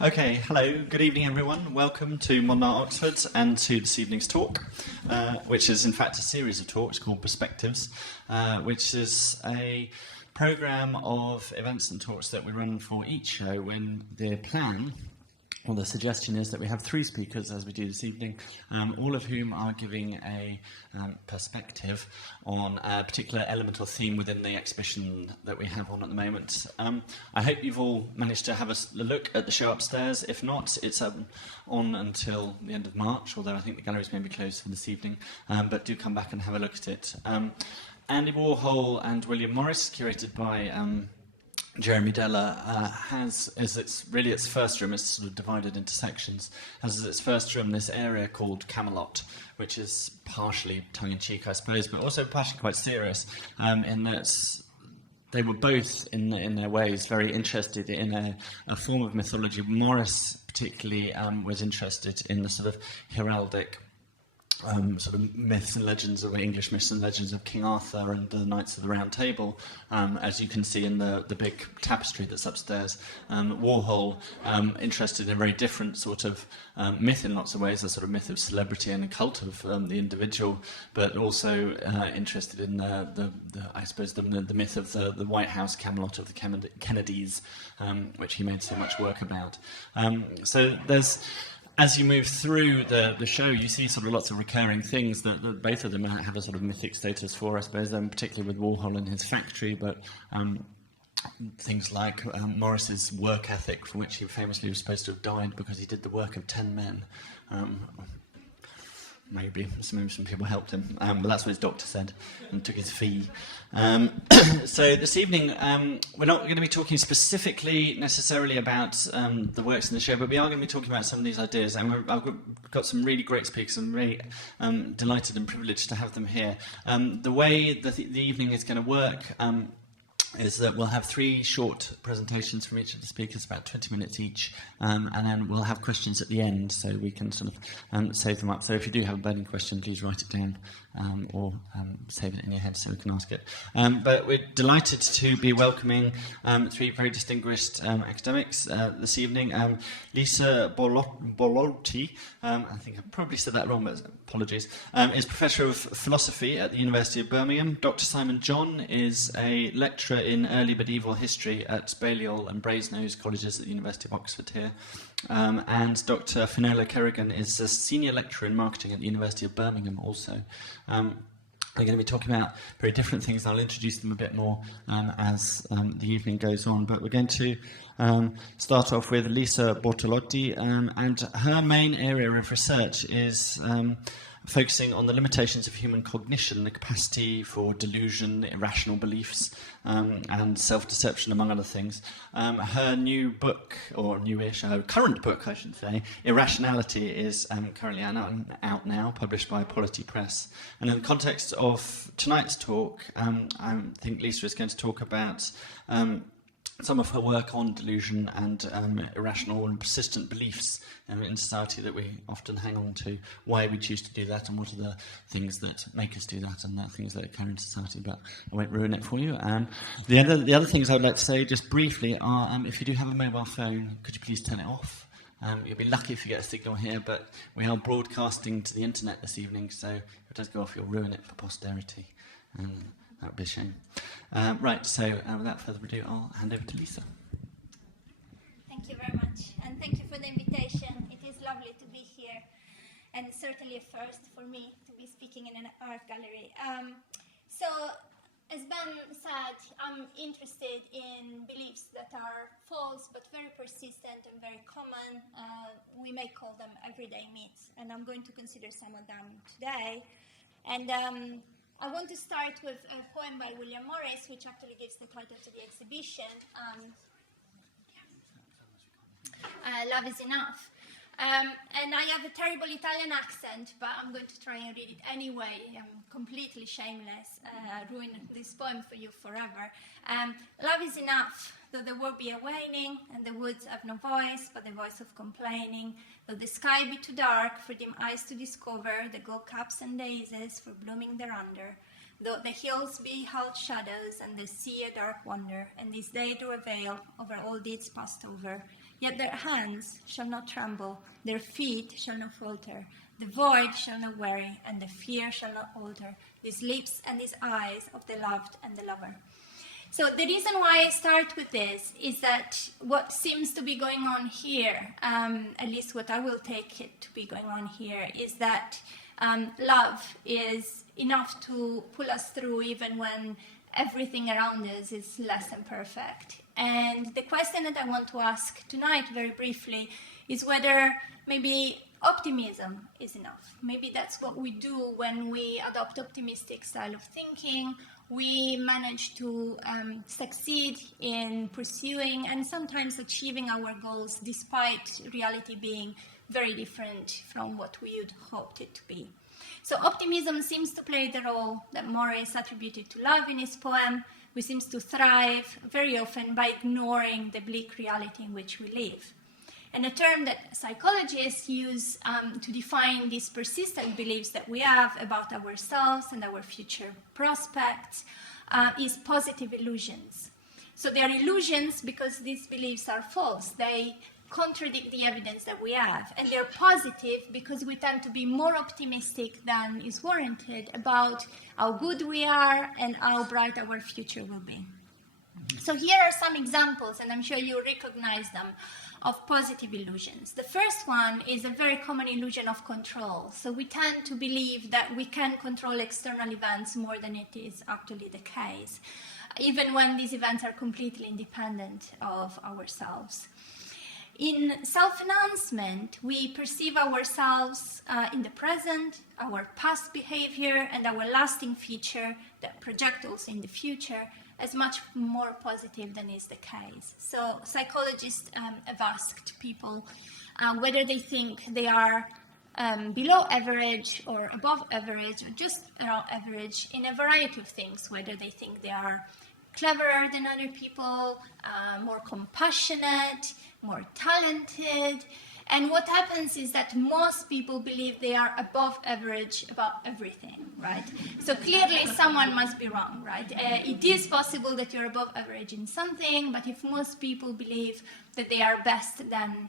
Okay, hello, good evening everyone. Welcome to Modern Art Oxford and to this evening's talk, which is in fact a series of talks called Perspectives, which is a programme of events and talks that we run for each show when the plan, or the suggestion is that we have three speakers, as we do this evening, all of whom are giving a perspective on a particular element or theme within the exhibition that we have on at the moment. I hope you've all managed to have a look at the show upstairs. If not, it's on until the end of March, although I think the galleries may be closed for this evening, but do come back and have a look at it. Andy Warhol and William Morris, curated by Jeremy Deller, has, as its first room, it's sort of divided into sections, has as its first room this area called Camelot, which is partially tongue-in-cheek, I suppose, but also partially quite serious, in that they were both, in their ways, very interested in a form of mythology. Morris particularly was interested in the sort of heraldic sort of myths and legends of English myths and legends of King Arthur and the Knights of the Round Table, as you can see in the big tapestry that's upstairs. Warhol interested in a very different sort of myth in lots of ways, a sort of myth of celebrity and a cult of the individual, but also interested in I suppose the myth of the White House Camelot of the Kennedys, which he made so much work about. So there's, as you move through the show, you see sort of lots of recurring things that both of them have a sort of mythic status for, I suppose, particularly with Warhol and his factory, but things like Morris's work ethic, for which he famously was supposed to have died because he did the work of 10 men. Maybe some people helped him, but that's what his doctor said and took his fee. So this evening, we're not going to be talking specifically necessarily about the works in the show, but we are going to be talking about some of these ideas, and I've got some really great speakers. I'm really delighted and privileged to have them here. The way the evening is going to work is that we'll have three short presentations from each of the speakers, about 20 minutes each, and then we'll have questions at the end, so we can sort of save them up. So if you do have a burning question, please write it down or save it in your head so we can ask it. But we're delighted to be welcoming three very distinguished academics this evening. Lisa Borlotti, I think I probably said that wrong, but apologies, is Professor of Philosophy at the University of Birmingham. Dr. Simon John is a lecturer in early medieval history at Balliol and Brasenose Colleges at the University of Oxford here. And Dr. Finola Kerrigan is a senior lecturer in marketing at the University of Birmingham also. We're going to be talking about very different things, and I'll introduce them a bit more as the evening goes on. But we're going to start off with Lisa Bortolotti, and her main area of research is focusing on the limitations of human cognition, the capacity for delusion, irrational beliefs, and self-deception, among other things. Her new book, or newish, her current book, I should say, Irrationality, is currently out now, published by Polity Press. And in the context of tonight's talk, I think Lisa is going to talk about some of her work on delusion and irrational and persistent beliefs in society that we often hang on to, why we choose to do that, and what are the things that make us do that, and the things that occur in society. But I won't ruin it for you. The other things I would like to say, just briefly, are if you do have a mobile phone, could you please turn it off? You'll be lucky if you get a signal here, but we are broadcasting to the internet this evening, so if it does go off, you'll ruin it for posterity. That would be a shame. Right, so without further ado, I'll hand over to Lisa. Thank you very much, and thank you for the invitation. It is lovely to be here, and certainly a first for me to be speaking in an art gallery. So, as Ben said, I'm interested in beliefs that are false but very persistent and very common. We may call them everyday myths, and I'm going to consider some of them today. And I want to start with a poem by William Morris, which actually gives the title to the exhibition, Love is Enough. And I have a terrible Italian accent, but I'm going to try and read it anyway. I'm completely shameless, ruin this poem for you forever. Love is enough, though the world be a waning, and the woods have no voice but the voice of complaining, though the sky be too dark for dim eyes to discover the gold caps and daisies for blooming thereunder, though the hills be held shadows and the sea a dark wonder, and this day drew a veil over all deeds passed over. Yet their hands shall not tremble, their feet shall not falter, the void shall not weary, and the fear shall not alter these lips and these eyes of the loved and the lover. So the reason why I start with this is that what seems to be going on here, at least what I will take it to be going on here, is that love is enough to pull us through even when everything around us is less than perfect. And the question that I want to ask tonight very briefly is whether maybe optimism is enough. Maybe that's what we do when we adopt optimistic style of thinking. We manage to succeed in pursuing and sometimes achieving our goals despite reality being very different from what we had hoped it to be. So optimism seems to play the role that Morris attributed to love in his poem. We seem to thrive very often by ignoring the bleak reality in which we live. And a term that psychologists use to define these persistent beliefs that we have about ourselves and our future prospects is positive illusions. So they are illusions because these beliefs are false. They contradict the evidence that we have. And they're positive because we tend to be more optimistic than is warranted about how good we are and how bright our future will be. So here are some examples, and I'm sure you recognize them, of positive illusions. The first one is a very common illusion of control. So we tend to believe that we can control external events more than it is actually the case, even when these events are completely independent of ourselves. In self-announcement, we perceive ourselves in the present, our past behavior, and our lasting future that project also in the future as much more positive than is the case. So psychologists have asked people whether they think they are below average or above average or just around average in a variety of things, whether they think they are cleverer than other people, more compassionate, more talented. And what happens is that most people believe they are above average about everything, right? So clearly someone must be wrong, right? It is possible that you're above average in something, but if most people believe that they are better than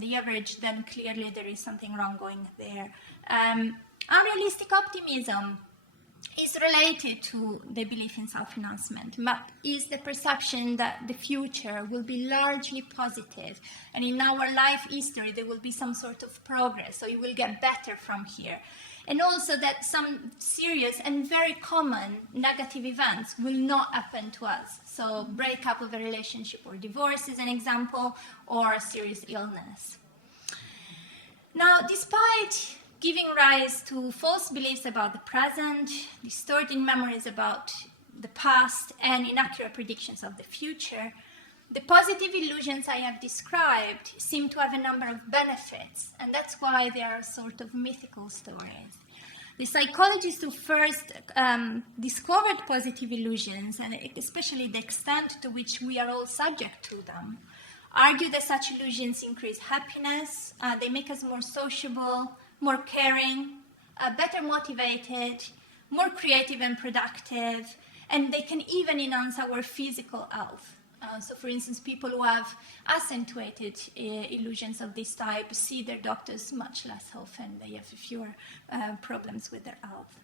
the average, then clearly there is something wrong going there. Unrealistic optimism is related to the belief in self-announcement, but is the perception that the future will be largely positive, and in our life history there will be some sort of progress, so it will get better from here. And also that some serious and very common negative events will not happen to us. So breakup of a relationship or divorce is an example, or a serious illness. Now, despite giving rise to false beliefs about the present, distorting memories about the past, and inaccurate predictions of the future, the positive illusions I have described seem to have a number of benefits, and that's why they are sort of mythical stories. The psychologists who first discovered positive illusions, and especially the extent to which we are all subject to them, argue that such illusions increase happiness, they make us more sociable, more caring, better motivated, more creative and productive, and they can even enhance our physical health. So, for instance, people who have accentuated illusions of this type see their doctors much less often. They have fewer problems with their health.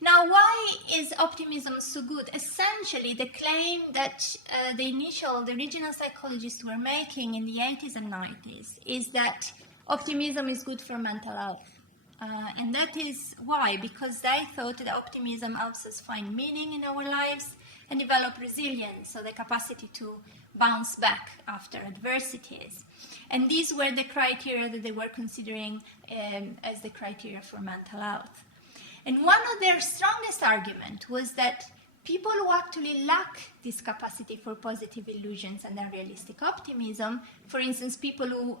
Now, why is optimism so good? Essentially, the claim that the original psychologists were making in the 80s and 90s is that optimism is good for mental health. And that is why, because they thought that optimism helps us find meaning in our lives and develop resilience, so the capacity to bounce back after adversities. And these were the criteria that they were considering as the criteria for mental health. And one of their strongest arguments was that people who actually lack this capacity for positive illusions and unrealistic optimism, for instance, people who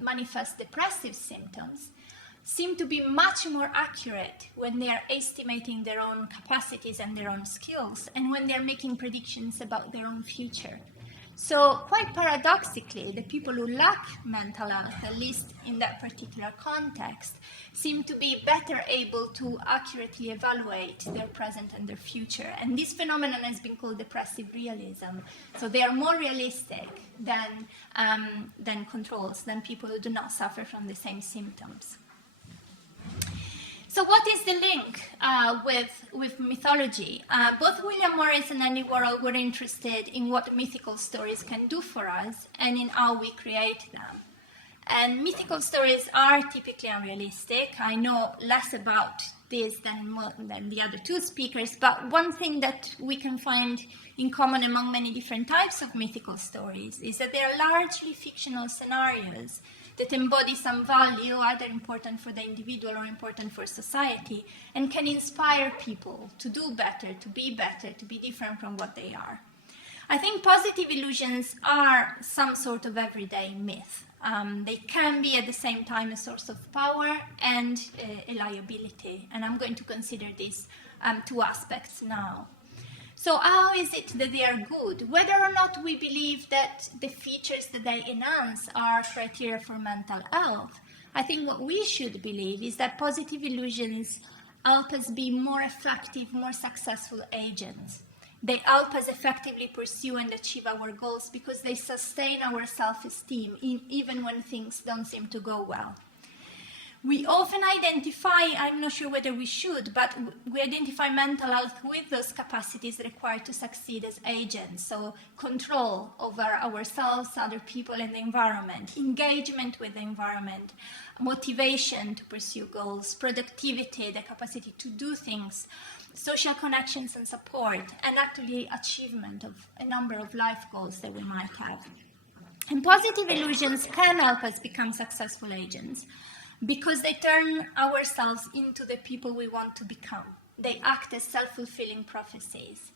manifest depressive symptoms, seem to be much more accurate when they are estimating their own capacities and their own skills, and when they're making predictions about their own future. So, quite paradoxically, the people who lack mental health, at least in that particular context, seem to be better able to accurately evaluate their present and their future. And this phenomenon has been called depressive realism. So they are more realistic than controls, than people who do not suffer from the same symptoms. So what is the link with mythology? Both William Morris and Andy Warhol were interested in what mythical stories can do for us and in how we create them. And mythical stories are typically unrealistic. I know less about this than the other two speakers, but one thing that we can find in common among many different types of mythical stories is that they are largely fictional scenarios that embody some value, either important for the individual or important for society, and can inspire people to do better, to be different from what they are. I think positive illusions are some sort of everyday myth. They can be at the same time a source of power and a liability, and I'm going to consider these two aspects now. So how is it that they are good? Whether or not we believe that the features that they enhance are criteria for mental health, I think what we should believe is that positive illusions help us be more effective, more successful agents. They help us effectively pursue and achieve our goals because they sustain our self-esteem even when things don't seem to go well. We often identify, I'm not sure whether we should, but we identify mental health with those capacities required to succeed as agents. So control over ourselves, other people, and the environment, engagement with the environment, motivation to pursue goals, productivity, the capacity to do things, social connections and support, and actually achievement of a number of life goals that we might have. And positive illusions can help us become successful agents, because they turn ourselves into the people we want to become. They act as self-fulfilling prophecies.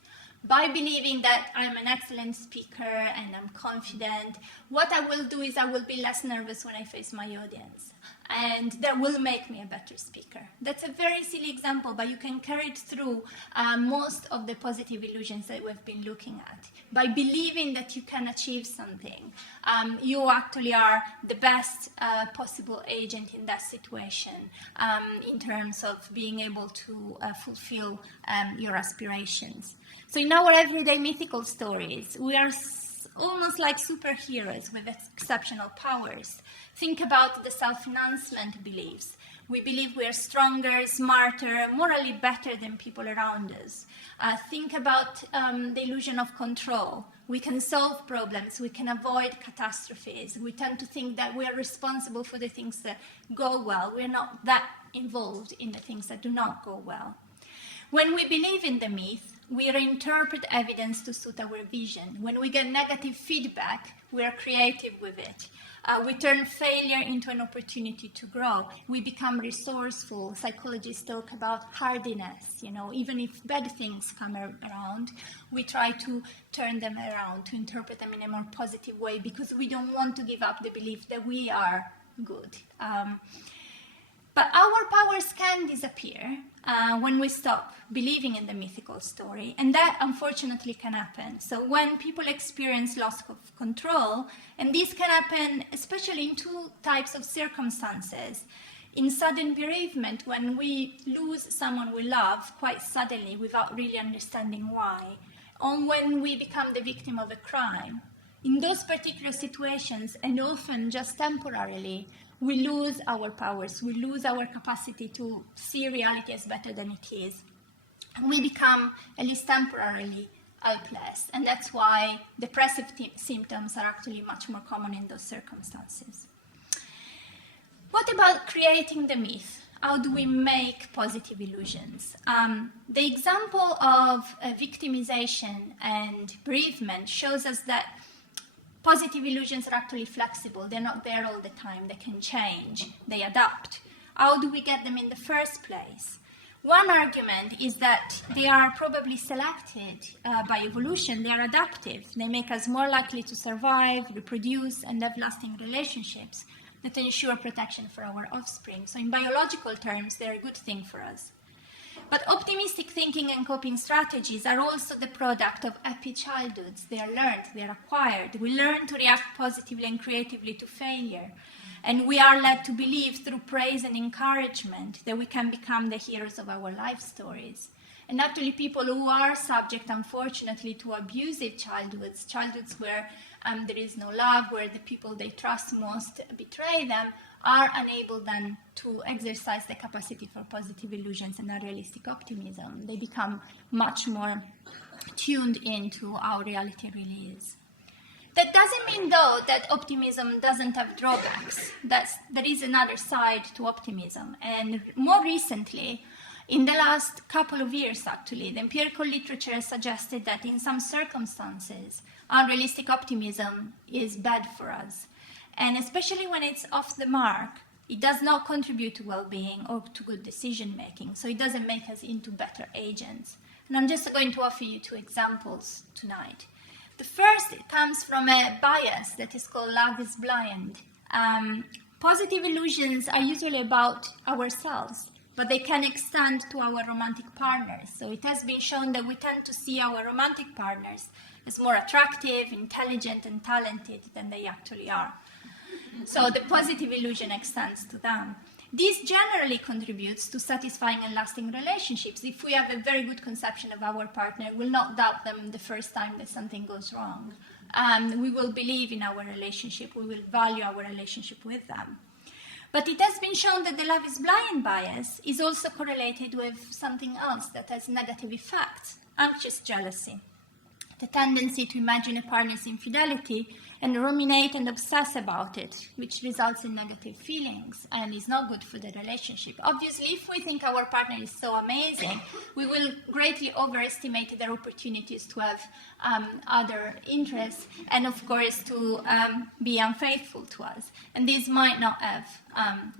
By believing that I'm an excellent speaker and I'm confident, what I will do is I will be less nervous when I face my audience. And that will make me a better speaker. That's a very silly example, but you can carry it through most of the positive illusions that we've been looking at. By believing that you can achieve something, you actually are the best possible agent in that situation in terms of being able to fulfill your aspirations. So in our everyday mythical stories, we are almost like superheroes with exceptional powers. Think about the self-enhancement beliefs. We believe we are stronger, smarter, morally better than people around us. Think about the illusion of control. We can solve problems. We can avoid catastrophes. We tend to think that we are responsible for the things that go well. We're not that involved in the things that do not go well. When we believe in the myth, we reinterpret evidence to suit our vision. When we get negative feedback, we are creative with it. We turn failure into an opportunity to grow. We become resourceful. Psychologists talk about hardiness. Even if bad things come around, we try to turn them around, to interpret them in a more positive way, because we don't want to give up the belief that we are good. But our powers can disappear when we stop believing in the mythical story, and that unfortunately can happen. So when people experience loss of control, and this can happen especially in two types of circumstances. In sudden bereavement, when we lose someone we love quite suddenly without really understanding why, or when we become the victim of a crime. In those particular situations, and often just temporarily, we lose our powers, we lose our capacity to see reality as better than it is. And we become, at least temporarily, helpless. And that's why depressive symptoms are actually much more common in those circumstances. What about creating the myth? How do we make positive illusions? The example of victimization and bereavement shows us that positive illusions are actually flexible. They're not there all the time. They can change. They adapt. How do we get them in the first place? One argument is that they are probably selected by evolution. They are adaptive. They make us more likely to survive, reproduce, and have lasting relationships that ensure protection for our offspring. So in biological terms, they're a good thing for us. But optimistic thinking and coping strategies are also the product of happy childhoods. They are learned, they are acquired. We learn to react positively and creatively to failure. And we are led to believe through praise and encouragement that we can become the heroes of our life stories. And actually people who are subject, unfortunately, to abusive childhoods where there is no love, where the people they trust most betray them, are unable then to exercise the capacity for positive illusions and unrealistic optimism. They become much more tuned into how reality really is. That doesn't mean, though, that optimism doesn't have drawbacks. There is another side to optimism. And more recently, in the last couple of years, actually, the empirical literature has suggested that in some circumstances, unrealistic optimism is bad for us. And especially when it's off the mark, it does not contribute to well-being or to good decision-making. So it doesn't make us into better agents. And I'm just going to offer you two examples tonight. The first comes from a bias that is called love is blind. Positive illusions are usually about ourselves, but they can extend to our romantic partners. So it has been shown that we tend to see our romantic partners as more attractive, intelligent, and talented than they actually are. So the positive illusion extends to them. This generally contributes to satisfying and lasting relationships. If we have a very good conception of our partner, we'll not doubt them the first time that something goes wrong. We will believe in our relationship. We will value our relationship with them. But it has been shown that the love is blind bias is also correlated with something else that has negative effects: anxious jealousy. The tendency to imagine a partner's infidelity and ruminate and obsess about it, which results in negative feelings and is not good for the relationship. Obviously, if we think our partner is so amazing, we will greatly overestimate their opportunities to have other interests and, of course, to be unfaithful to us. And this might not have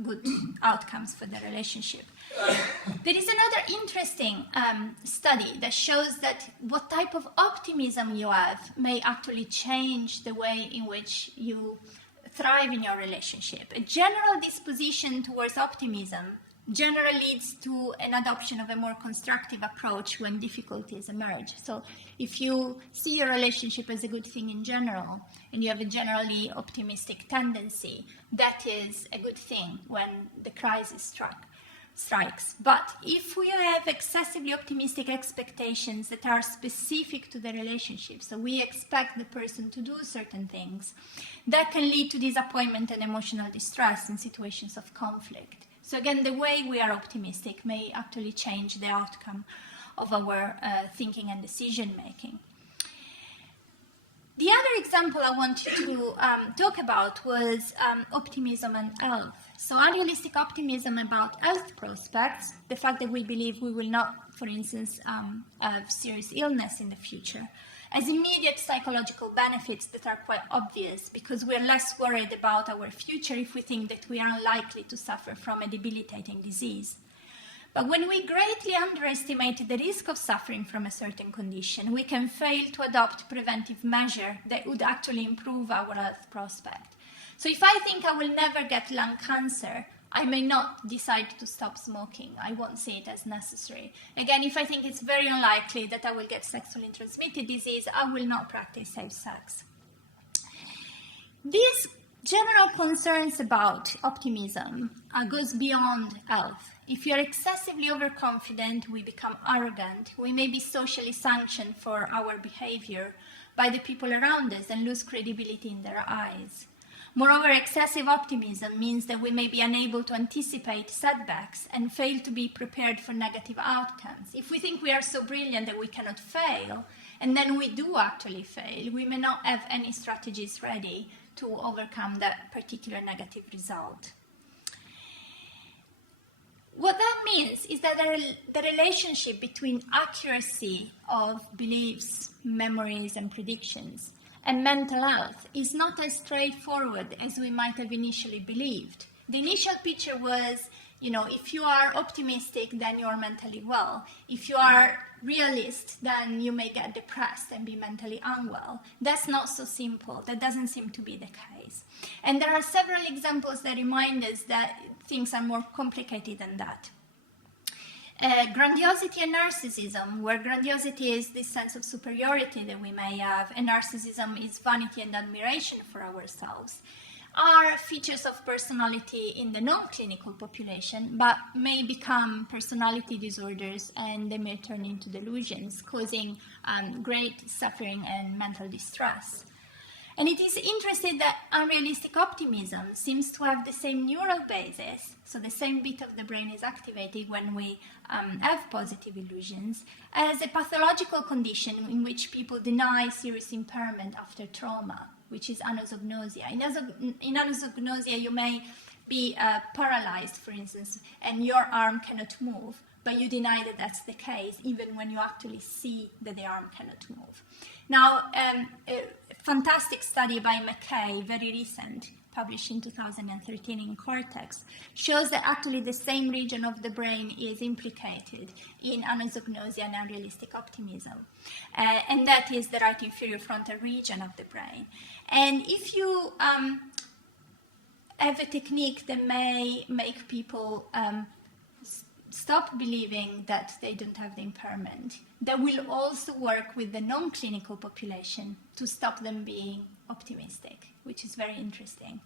good outcomes for the relationship. There is another interesting study that shows that what type of optimism you have may actually change the way in which you thrive in your relationship. A general disposition towards optimism generally leads to an adoption of a more constructive approach when difficulties emerge. So if you see your relationship as a good thing in general, and you have a generally optimistic tendency, that is a good thing when the crisis strikes. But if we have excessively optimistic expectations that are specific to the relationship, so we expect the person to do certain things, that can lead to disappointment and emotional distress in situations of conflict. So again, the way we are optimistic may actually change the outcome of our thinking and decision making. The other example I wanted to talk about was optimism and health. So unrealistic optimism about health prospects, the fact that we believe we will not, for instance, have serious illness in the future, has immediate psychological benefits that are quite obvious because we're less worried about our future if we think that we are unlikely to suffer from a debilitating disease. But when we greatly underestimate the risk of suffering from a certain condition, we can fail to adopt preventive measures that would actually improve our health prospect. So if I think I will never get lung cancer, I may not decide to stop smoking. I won't see it as necessary. Again, if I think it's very unlikely that I will get sexually transmitted disease, I will not practice safe sex. These general concerns about optimism goes beyond health. If you're excessively overconfident, we become arrogant. We may be socially sanctioned for our behavior by the people around us and lose credibility in their eyes. Moreover, excessive optimism means that we may be unable to anticipate setbacks and fail to be prepared for negative outcomes. If we think we are so brilliant that we cannot fail, and then we do actually fail, we may not have any strategies ready to overcome that particular negative result. What that means is that the relationship between accuracy of beliefs, memories, and predictions and mental health is not as straightforward as we might have initially believed. The initial picture was, if you are optimistic, then you're mentally well. If you are realist, then you may get depressed and be mentally unwell. That's not so simple. That doesn't seem to be the case. And there are several examples that remind us that things are more complicated than that. Grandiosity and narcissism, where grandiosity is this sense of superiority that we may have, and narcissism is vanity and admiration for ourselves, are features of personality in the non-clinical population, but may become personality disorders and they may turn into delusions, causing great suffering and mental distress. And it is interesting that unrealistic optimism seems to have the same neural basis, so the same bit of the brain is activated when we have positive illusions, as a pathological condition in which people deny serious impairment after trauma, which is anosognosia. In anosognosia, you may be paralyzed, for instance, and your arm cannot move, but you deny that that's the case, even when you actually see that the arm cannot move. Now, a fantastic study by McKay, very recent, published in 2013 in Cortex, shows that actually the same region of the brain is implicated in anosognosia and unrealistic optimism. And that is the right inferior frontal region of the brain. And if you have a technique that may make people stop believing that they don't have the impairment, that will also work with the non-clinical population to stop them being optimistic, which is very interesting.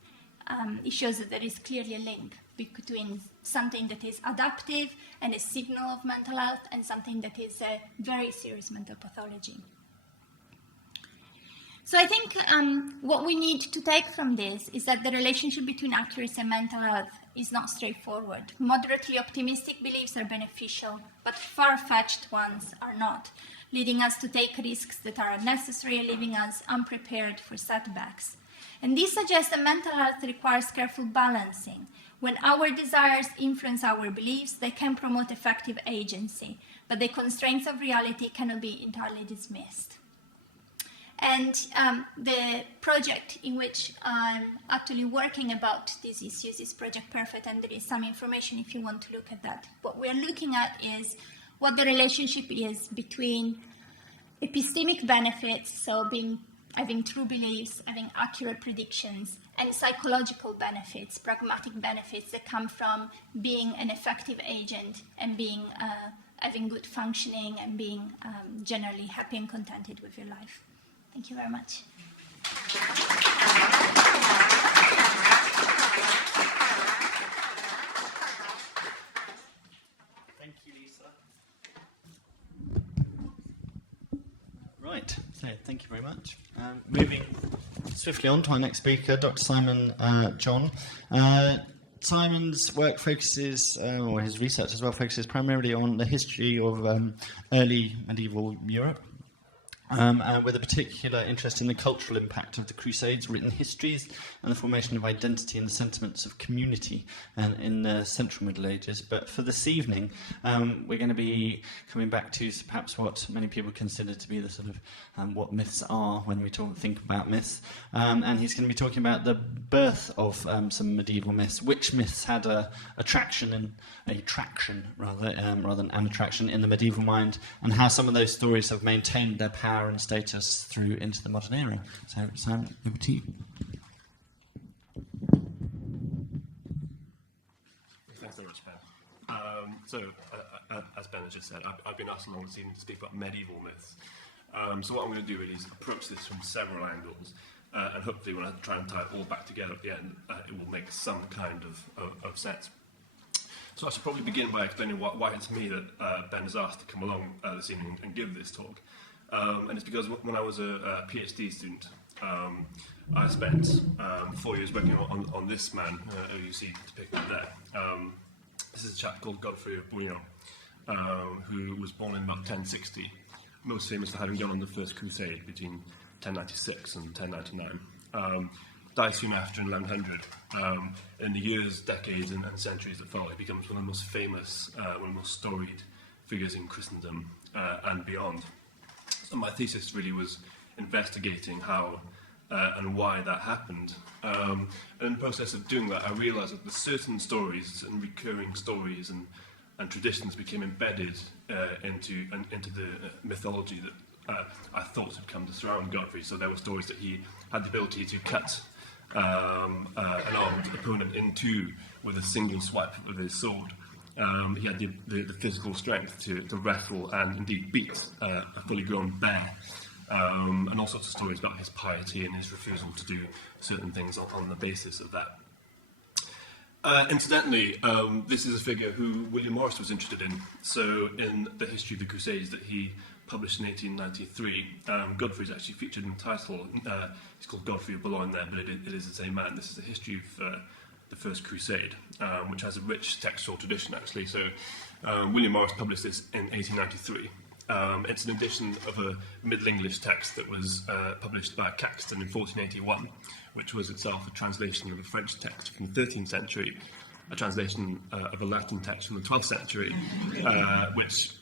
It shows that there is clearly a link between something that is adaptive and a signal of mental health and something that is a very serious mental pathology. So I think what we need to take from this is that the relationship between accuracy and mental health is not straightforward. Moderately optimistic beliefs are beneficial, but far-fetched ones are not, leading us to take risks that are unnecessary, leaving us unprepared for setbacks. And this suggests that mental health requires careful balancing. When our desires influence our beliefs, they can promote effective agency, but the constraints of reality cannot be entirely dismissed. And the project in which I'm actually working about these issues is Project Perfect, and there is some information if you want to look at that. What we're looking at is what the relationship is between epistemic benefits, so having true beliefs, having accurate predictions, and psychological benefits, pragmatic benefits that come from being an effective agent and being having good functioning and being generally happy and contented with your life. Thank you very much. Thank you, Lisa. Right, so thank you very much. Moving swiftly on to our next speaker, Dr. Simon John. Simon's work focuses, or his research as well, focuses primarily on the history of early medieval Europe. with a particular interest in the cultural impact of the Crusades, written histories, and the formation of identity and the sentiments of community in the Central Middle Ages. But for this evening, we're going to be coming back to perhaps what many people consider to be the sort of what myths are when we think about myths. And he's going to be talking about the birth of some medieval myths, which myths had a traction rather than an attraction in the medieval mind, and how some of those stories have maintained their power and status through into the modern era. So, Simon, over to you. Thanks very much, Ben. As Ben has just said, I've been asked along this evening to speak about medieval myths. So what I'm going to do really is approach this from several angles, and hopefully when I try and tie it all back together at the end, it will make some kind of sense. So I should probably begin by explaining why it's me that Ben has asked to come along this evening and give this talk. And it's because when I was a PhD student, I spent 4 years working on this man who you see depicted there. This is a chap called Godfrey of Bouillon, who was born in about 1060, most famous for having gone on the First Crusade between 1096 and 1099. Died soon after in 1100. In the years, decades, and centuries that follow, he becomes one of the most famous, one of the most storied figures in Christendom and beyond. So my thesis really was investigating how and why that happened. And in the process of doing that, I realised that certain stories and recurring stories and traditions became embedded into the mythology that I thought had come to surround Godfrey. So there were stories that he had the ability to cut an armed opponent in two with a single swipe with his sword. He had the physical strength to wrestle and indeed beat a fully grown bear, and all sorts of stories about his piety and his refusal to do certain things on the basis of that. Incidentally, this is a figure who William Morris was interested in. So in the History of the Crusades that he published in 1893, Godfrey's actually featured in the title. He's called Godfrey of Bouillon there, but it is the same man. This is the history of the First Crusade, which has a rich textual tradition, actually. So William Morris published this in 1893. It's an edition of a Middle English text that was published by Caxton in 1481, which was itself a translation of a French text from the 13th century, a translation of a Latin text from the 12th century, which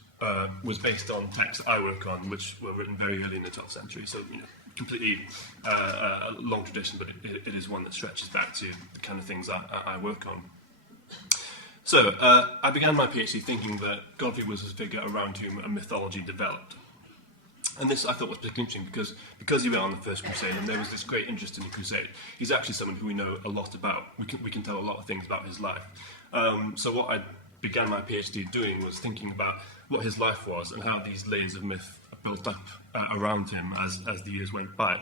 was based on texts I work on, which were written very early in the 12th century. So, completely a long tradition, but it is one that stretches back to the kind of things I work on. So, I began my PhD thinking that Godfrey was a figure around whom a mythology developed. And this I thought was particularly interesting because he went on the First Crusade and there was this great interest in the Crusade. He's actually someone who we know a lot about. We can tell a lot of things about his life. So what I began my PhD doing was thinking about what his life was and how these layers of myth built up around him as the years went by.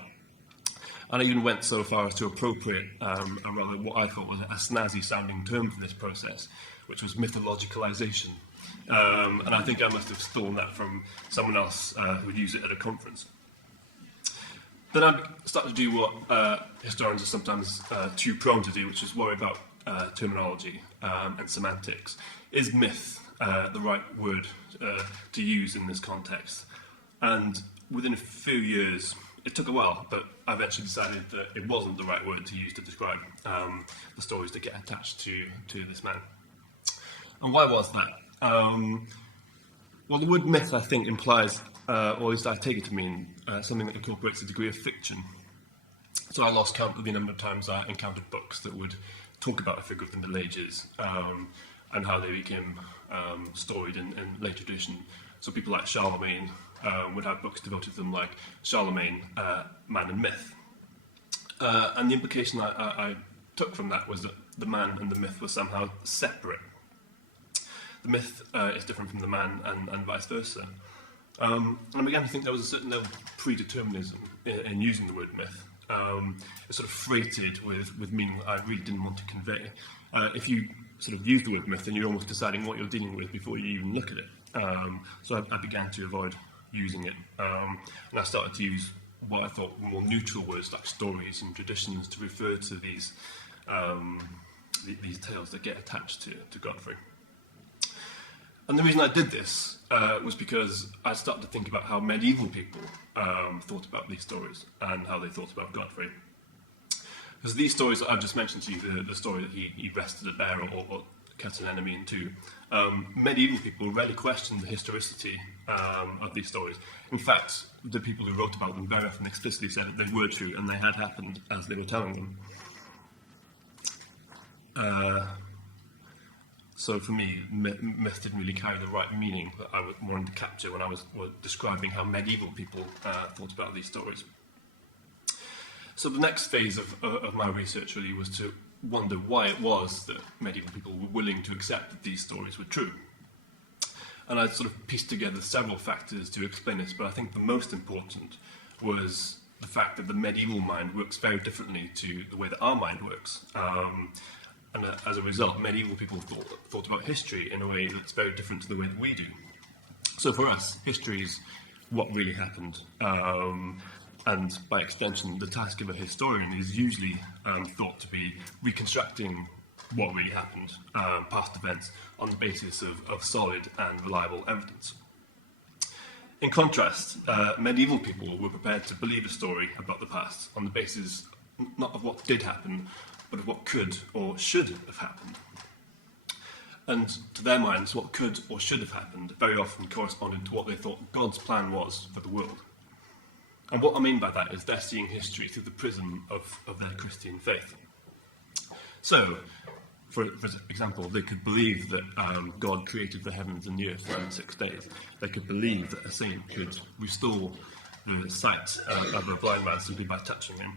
And I even went so far as to appropriate a rather what I thought was a snazzy sounding term for this process, which was mythologicalization. And I think I must have stolen that from someone else who would use it at a conference. Then I started to do what historians are sometimes too prone to do, which is worry about terminology and semantics. Is myth the right word to use in this context? And within a few years, it took a while, but I eventually decided that it wasn't the right word to use to describe the stories that get attached to this man. And why was that? Well, the word myth, I think, implies, or at least I take it to mean, something that incorporates a degree of fiction. So I lost count of the number of times I encountered books that would talk about a figure of the Middle Ages and how they became storied in later tradition. So people like Charlemagne would have books devoted to them, like Charlemagne, Man and Myth. And the implication I took from that was that the man and the myth were somehow separate. The myth is different from the man and vice versa. And I began to think there was a certain level of predeterminism in using the word myth. It's sort of freighted with meaning that I really didn't want to convey. If you sort of use the word myth, then you're almost deciding what you're dealing with before you even look at it. So I began to avoid using it. And I started to use what I thought were more neutral words like stories and traditions to refer to these tales that get attached to Godfrey. And the reason I did this was because I started to think about how medieval people thought about these stories and how they thought about Godfrey. Because these stories that I've just mentioned to you, the story that he wrested a bear or cut an enemy in two, medieval people rarely questioned the historicity of these stories. In fact, the people who wrote about them very often explicitly said that they were true and they had happened as they were telling them. So for me, myth didn't really carry the right meaning that I wanted to capture when I was describing how medieval people thought about these stories. So the next phase of my research really was to wonder why it was that medieval people were willing to accept that these stories were true. And I sort of pieced together several factors to explain this, but I think the most important was the fact that the medieval mind works very differently to the way that our mind works. And as a result, medieval people thought about history in a way that's very different to the way that we do. So for us, history is what really happened. And by extension, the task of a historian is usually thought to be reconstructing what really happened, past events, on the basis of solid and reliable evidence. In contrast, medieval people were prepared to believe a story about the past on the basis not of what did happen, but of what could or should have happened. And to their minds, what could or should have happened very often corresponded to what they thought God's plan was for the world. And what I mean by that is they're seeing history through the prism of their Christian faith. So, for example, they could believe that God created the heavens and the earth in 6 days. They could believe that a saint could restore the sight of a blind man simply by touching him.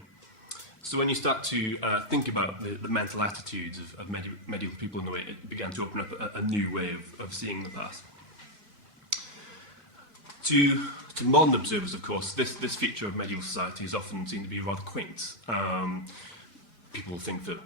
So when you start to think about the mental attitudes of medieval people in the way, it began to open up a new way of seeing the past. To modern observers, of course, this feature of medieval society is often seen to be rather quaint. People think that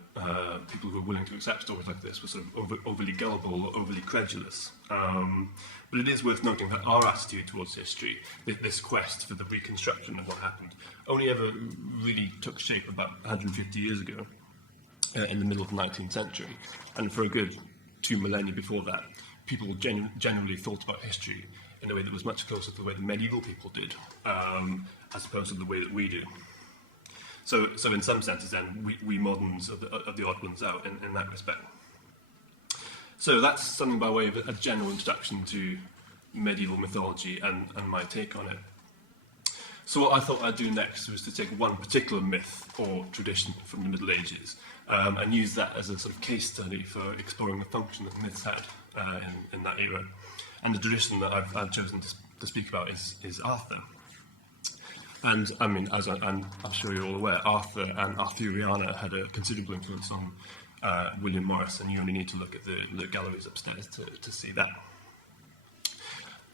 people who are willing to accept stories like this were sort of overly gullible or overly credulous. But it is worth noting that our attitude towards history, this quest for the reconstruction of what happened, only ever really took shape about 150 years ago, in the middle of the 19th century. And for a good 2 millennia before that, people generally thought about history in a way that was much closer to the way the medieval people did, as opposed to the way that we do. So in some senses, then, we moderns are the odd ones out in that respect. So that's something by way of a general introduction to medieval mythology and my take on it. So what I thought I'd do next was to take one particular myth or tradition from the Middle Ages and use that as a sort of case study for exploring the function that myths had in that era. And the tradition that I've chosen to speak about is Arthur. And I mean, as I'm sure you're all aware, Arthur and Arthuriana had a considerable influence on William Morris, and you only need to look at the galleries upstairs to see that.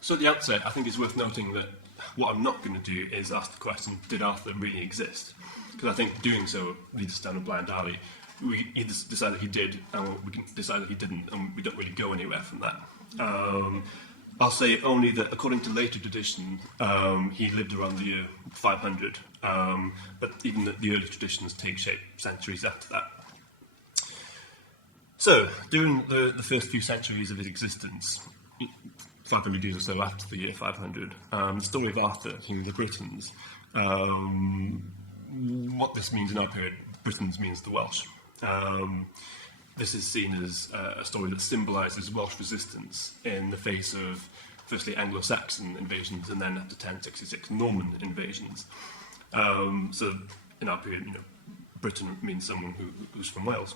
So at the outset, I think it's worth noting that what I'm not going to do is ask the question, did Arthur really exist? Because I think doing so leads us down a blind alley. We either decide that he did, or we can decide that he didn't, and we don't really go anywhere from that. I'll say only that according to later tradition, he lived around the year 500, but even the early traditions take shape centuries after that. So, during the first few centuries of his existence, 500 years or so after the year 500, the story of Arthur, King of the Britons, what this means in our period, Britons means the Welsh. This is seen as a story that symbolises Welsh resistance in the face of, firstly, Anglo-Saxon invasions, and then after 1066, Norman invasions. So, in our period, Britain means someone who's from Wales.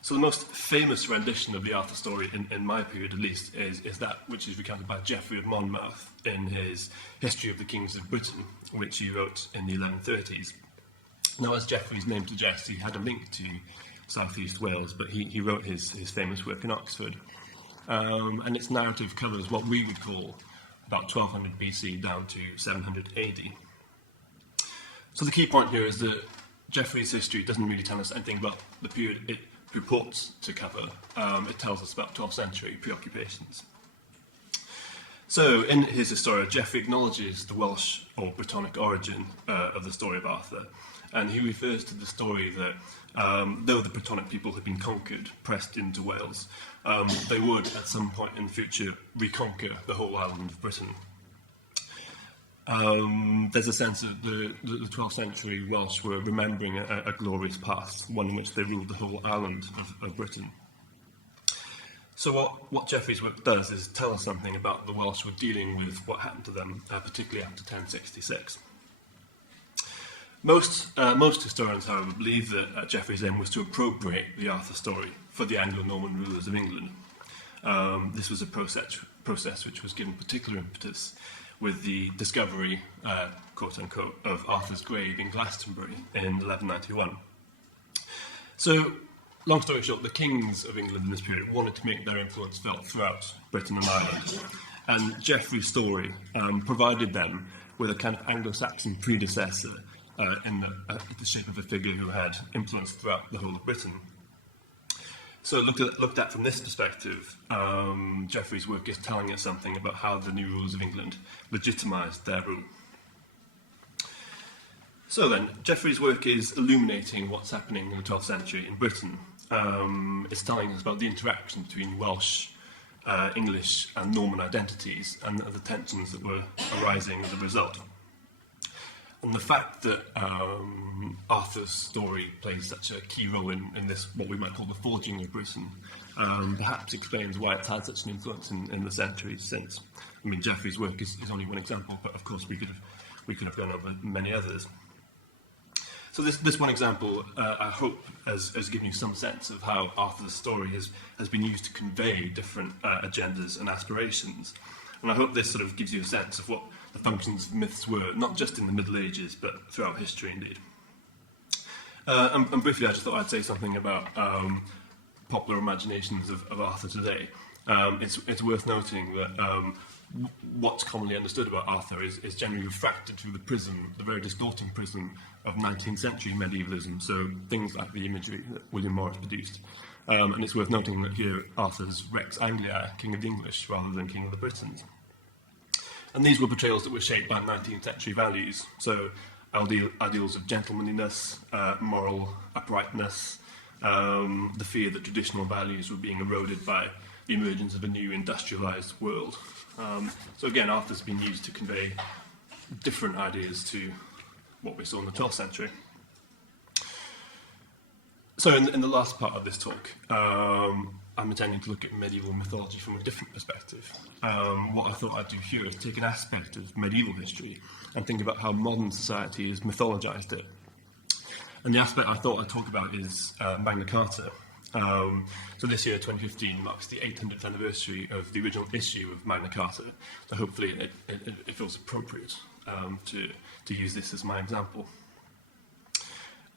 So the most famous rendition of the Arthur story, in my period at least, is that which is recounted by Geoffrey of Monmouth in his History of the Kings of Britain, which he wrote in the 1130s. Now, as Geoffrey's name suggests, he had a link to South East Wales, but he wrote his famous work in Oxford. And its narrative covers what we would call about 1200 BC down to 700 AD. So the key point here is that Geoffrey's history doesn't really tell us anything about the period it purports to cover. It tells us about 12th century preoccupations. So in his Historia, Geoffrey acknowledges the Welsh or Brittonic origin of the story of Arthur, and he refers to the story that though the Brythonic people had been conquered, pressed into Wales, they would at some point in the future reconquer the whole island of Britain. There's a sense that the 12th century Welsh were remembering a glorious past, one in which they ruled the whole island of Britain. So what Geoffrey's work does is tell us something about the Welsh were dealing with what happened to them, particularly after 1066. Most historians, however, believe that Geoffrey's aim was to appropriate the Arthur story for the Anglo-Norman rulers of England. This was a process which was given particular impetus with the discovery, quote-unquote, of Arthur's grave in Glastonbury in 1191. So, long story short, the kings of England in this period wanted to make their influence felt throughout Britain and Ireland. And Geoffrey's story provided them with a kind of Anglo-Saxon predecessor in the shape of a figure who had influence throughout the whole of Britain. So looked at from this perspective, Geoffrey's work is telling us something about how the new rulers of England legitimised their rule. So then, Geoffrey's work is illuminating what's happening in the 12th century in Britain. It's telling us about the interaction between Welsh, English and Norman identities and the tensions that were arising as a result. And the fact that Arthur's story plays such a key role in this, what we might call the forging of Britain, perhaps explains why it's had such an influence in the centuries since. I mean, Geoffrey's work is only one example, but of course we could have gone over many others. So this one example, I hope, has given you some sense of how Arthur's story has been used to convey different agendas and aspirations. And I hope this sort of gives you a sense of what the functions of myths were, not just in the Middle Ages, but throughout history indeed. And briefly, I just thought I'd say something about popular imaginations of Arthur today. It's worth noting that what's commonly understood about Arthur is generally refracted through the very distorting prism of 19th century medievalism, so things like the imagery that William Morris produced. And it's worth noting that here Arthur's Rex Angliae, King of the English, rather than King of the Britons. And these were portrayals that were shaped by 19th century values, so ideals of gentlemanliness, moral uprightness, the fear that traditional values were being eroded by the emergence of a new industrialised world. So again, Arthur's been used to convey different ideas to what we saw in the 12th century. So in the last part of this talk, I'm intending to look at medieval mythology from a different perspective. What I thought I'd do here is take an aspect of medieval history and think about how modern society has mythologized it. And the aspect I thought I'd talk about is Magna Carta. So this year, 2015, marks the 800th anniversary of the original issue of Magna Carta. So hopefully it feels appropriate to use this as my example.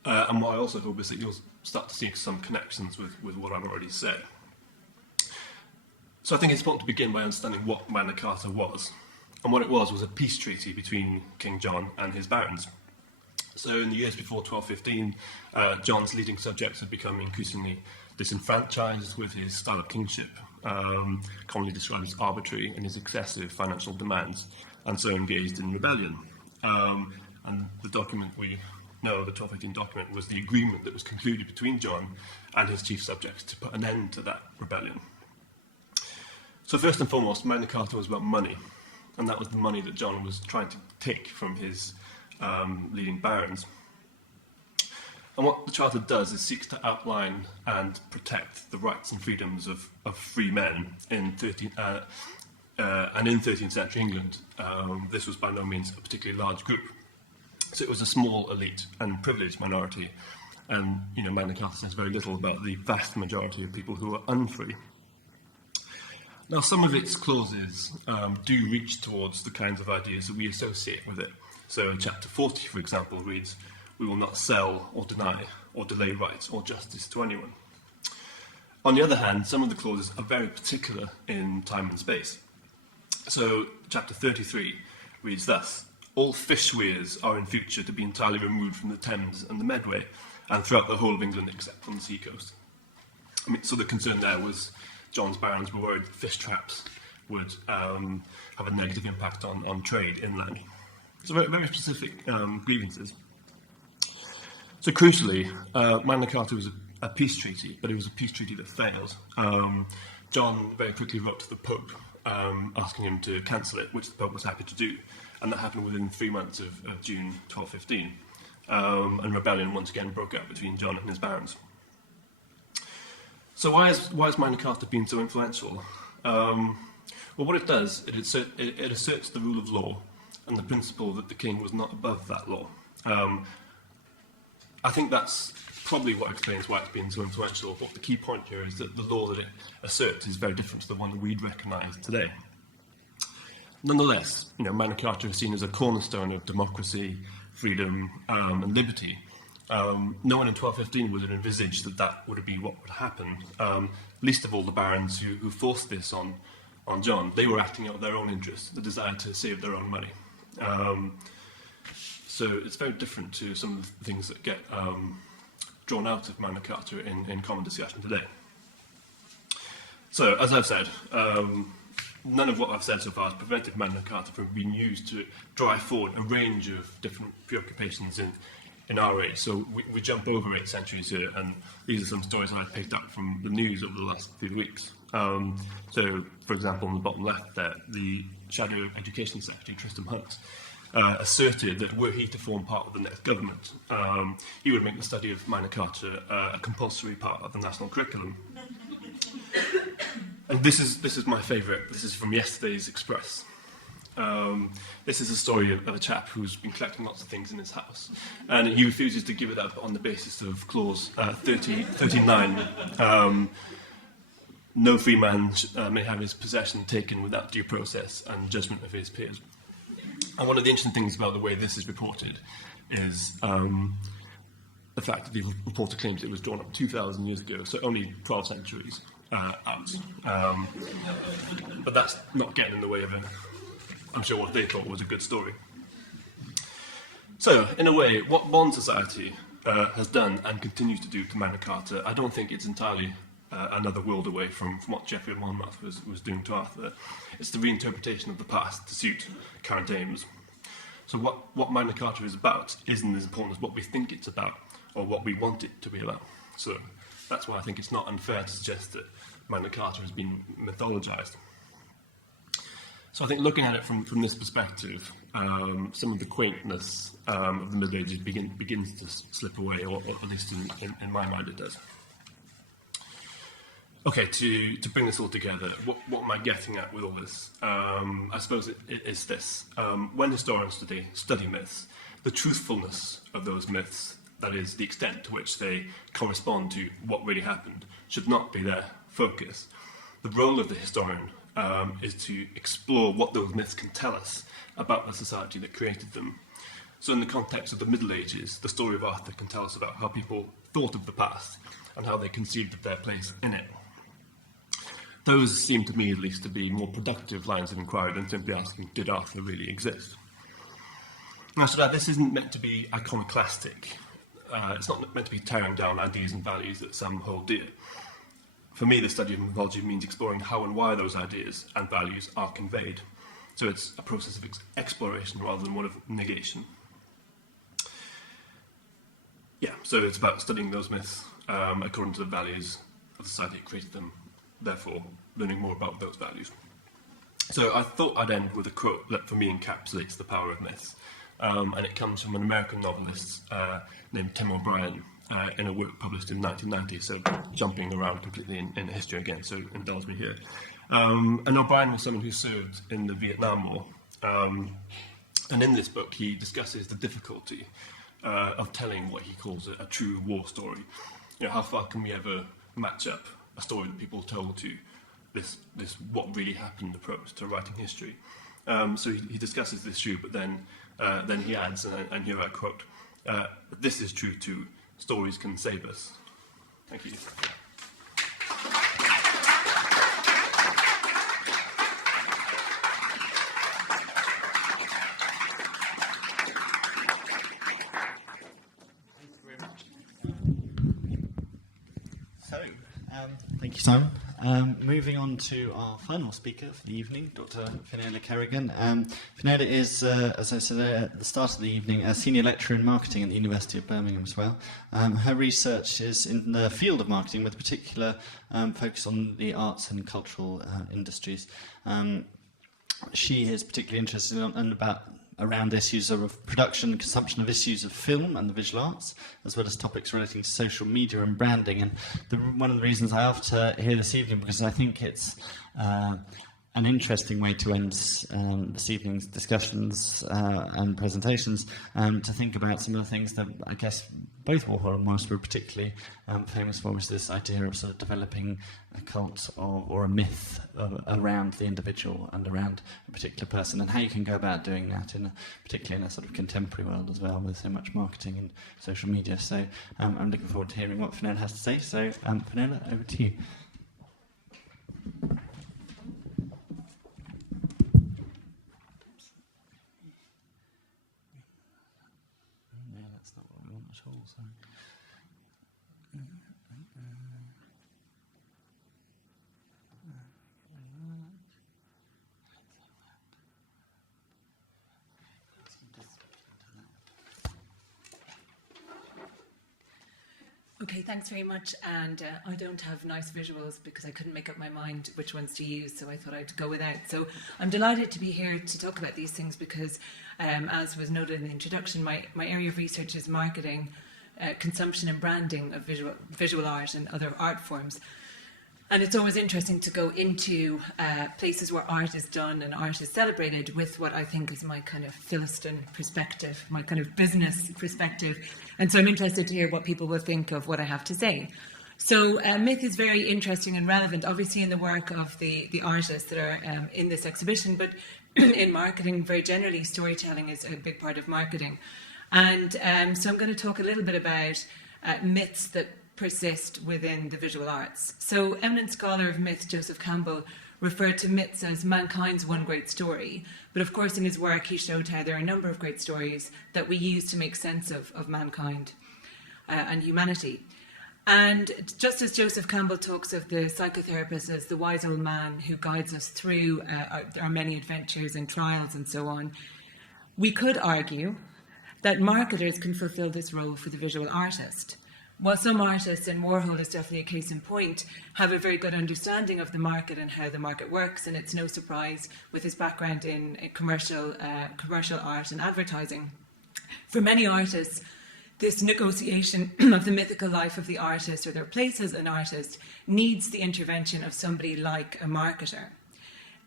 And what I also hope is that you'll start to see some connections with what I've already said. So I think it's important to begin by understanding what Magna Carta was. And what it was a peace treaty between King John and his barons. So in the years before 1215, John's leading subjects had become increasingly disenfranchised with his style of kingship, commonly described as arbitrary, and his excessive financial demands, and so engaged in rebellion. And the document we know, the 1215 document, was the agreement that was concluded between John and his chief subjects to put an end to that rebellion. So first and foremost, Magna Carta was about money, and that was the money that John was trying to take from his leading barons. And what the Charter does is seeks to outline and protect the rights and freedoms of free men in 13th century England. This was by no means a particularly large group. So it was a small elite and privileged minority. And Magna Carta says very little about the vast majority of people who are unfree. Now, some of its clauses do reach towards the kinds of ideas that we associate with it. So chapter 40, for example, reads, "We will not sell or deny or delay rights or justice to anyone." On the other hand, some of the clauses are very particular in time and space. So chapter 33 reads thus, "All fish weirs are in future to be entirely removed from the Thames and the Medway and throughout the whole of England except on the seacoast." So the concern there was John's barons were worried that fish traps would have a negative impact on trade inland. So very, very specific grievances. So crucially, Magna Carta was a peace treaty, but it was a peace treaty that failed. John very quickly wrote to the Pope asking him to cancel it, which the Pope was happy to do, and that happened within 3 months of June 1215. And rebellion once again broke out between John and his barons. So why has Magna Carta been so influential? Well, what it does, it asserts the rule of law and the principle that the king was not above that law. I think that's probably what explains why it's been so influential, but the key point here is that the law that it asserts is very different to the one that we'd recognise today. Nonetheless, Magna Carta is seen as a cornerstone of democracy, freedom, and liberty. No one in 1215 would have envisaged that would be what would happen, least of all the barons who forced this on John. They were acting out of their own interests, the desire to save their own money. So it's very different to some of the things that get drawn out of Magna Carta in common discussion today. So, as I've said, none of what I've said so far has prevented Magna Carta from being used to drive forward a range of different preoccupations in our age. So we jump over 8 centuries here, and these are some stories I've picked up from the news over the last few weeks. So, for example, on the bottom left there, the Shadow Education Secretary, Tristram Hunt, asserted that were he to form part of the next government, he would make the study of Magna Carta a compulsory part of the national curriculum. And this is my favourite. This is from yesterday's Express. This is a story of a chap who's been collecting lots of things in his house, and he refuses to give it up on the basis of clause 39. No free man may have his possession taken without due process and judgment of his peers. And one of the interesting things about the way this is reported is the fact that the reporter claims it was drawn up 2,000 years ago, so only 12 centuries out. But that's not getting in the way of I'm sure what they thought was a good story. So, in a way, what modern society has done and continues to do to Magna Carta, I don't think it's entirely another world away from what Geoffrey of Monmouth was doing to Arthur. It's the reinterpretation of the past to suit current aims. So what Magna Carta is about isn't as important as what we think it's about or what we want it to be about. So that's why I think it's not unfair to suggest that Magna Carta has been mythologised. So I think looking at it from this perspective, some of the quaintness of the Middle Ages begins to slip away, or at least in my mind it does. Okay, to bring this all together, what am I getting at with all this? I suppose it is this. When historians today study myths, the truthfulness of those myths, that is, the extent to which they correspond to what really happened, should not be their focus. The role of the historian is to explore what those myths can tell us about the society that created them. So in the context of the Middle Ages, the story of Arthur can tell us about how people thought of the past and how they conceived of their place in it. Those seem to me, at least, to be more productive lines of inquiry than simply asking, did Arthur really exist? Now, so that this isn't meant to be iconoclastic. It's not meant to be tearing down ideas and values that some hold dear. For me, the study of mythology means exploring how and why those ideas and values are conveyed. So it's a process of exploration rather than one of negation. Yeah, so it's about studying those myths according to the values of the society that created them, therefore learning more about those values. So I thought I'd end with a quote that for me encapsulates the power of myths. And it comes from an American novelist named Tim O'Brien in a work published in 1990, so jumping around completely in history again, so indulge me here. And O'Brien was someone who served in the Vietnam War, and in this book he discusses the difficulty of telling what he calls a true war story. How far can we ever match up a story that people told to this what really happened approach to writing history? So he discusses this issue, but then he adds, and here I quote, "This is true too. Stories can save us." Thank you. So, thank you, Simon. Moving on to our final speaker for the evening, Dr. Fionnuala Kerrigan. Fionnuala is, as I said at the start of the evening, a senior lecturer in marketing at the University of Birmingham as well. Her research is in the field of marketing with a particular focus on the arts and cultural industries. She is particularly interested around issues of production and consumption of issues of film and the visual arts, as well as topics relating to social media and branding. And one of the reasons I asked her here this evening, because I think it's an interesting way to end this evening's discussions and presentations, to think about some of the things that I guess both Warhol and Morris were particularly famous for, was this idea of sort of developing a cult or a myth around the individual and around a particular person, and how you can go about doing that, particularly in a sort of contemporary world as well, with so much marketing and social media. So I'm looking forward to hearing what Fionnuala has to say. So Fionnuala, over to you. Okay, thanks very much. And I don't have nice visuals because I couldn't make up my mind which ones to use, so I thought I'd go without. So I'm delighted to be here to talk about these things because, as was noted in the introduction, my area of research is marketing, consumption and branding of visual art and other art forms. And it's always interesting to go into places where art is done and art is celebrated with what I think is my kind of Philistine perspective, my kind of business perspective. And so I'm interested to hear what people will think of what I have to say. So myth is very interesting and relevant, obviously, in the work of the artists that are in this exhibition, but in marketing, very generally, storytelling is a big part of marketing. And so I'm going to talk a little bit about myths that persist within the visual arts. So eminent scholar of myth Joseph Campbell referred to myths as mankind's one great story, but of course in his work he showed how there are a number of great stories that we use to make sense of mankind and humanity. And just as Joseph Campbell talks of the psychotherapist as the wise old man who guides us through our many adventures and trials and so on, we could argue that marketers can fulfill this role for the visual artist. While some artists, and Warhol is definitely a case in point, have a very good understanding of the market and how the market works, and it's no surprise with his background in commercial art and advertising. For many artists, this negotiation of the mythical life of the artist or their place as an artist needs the intervention of somebody like a marketer.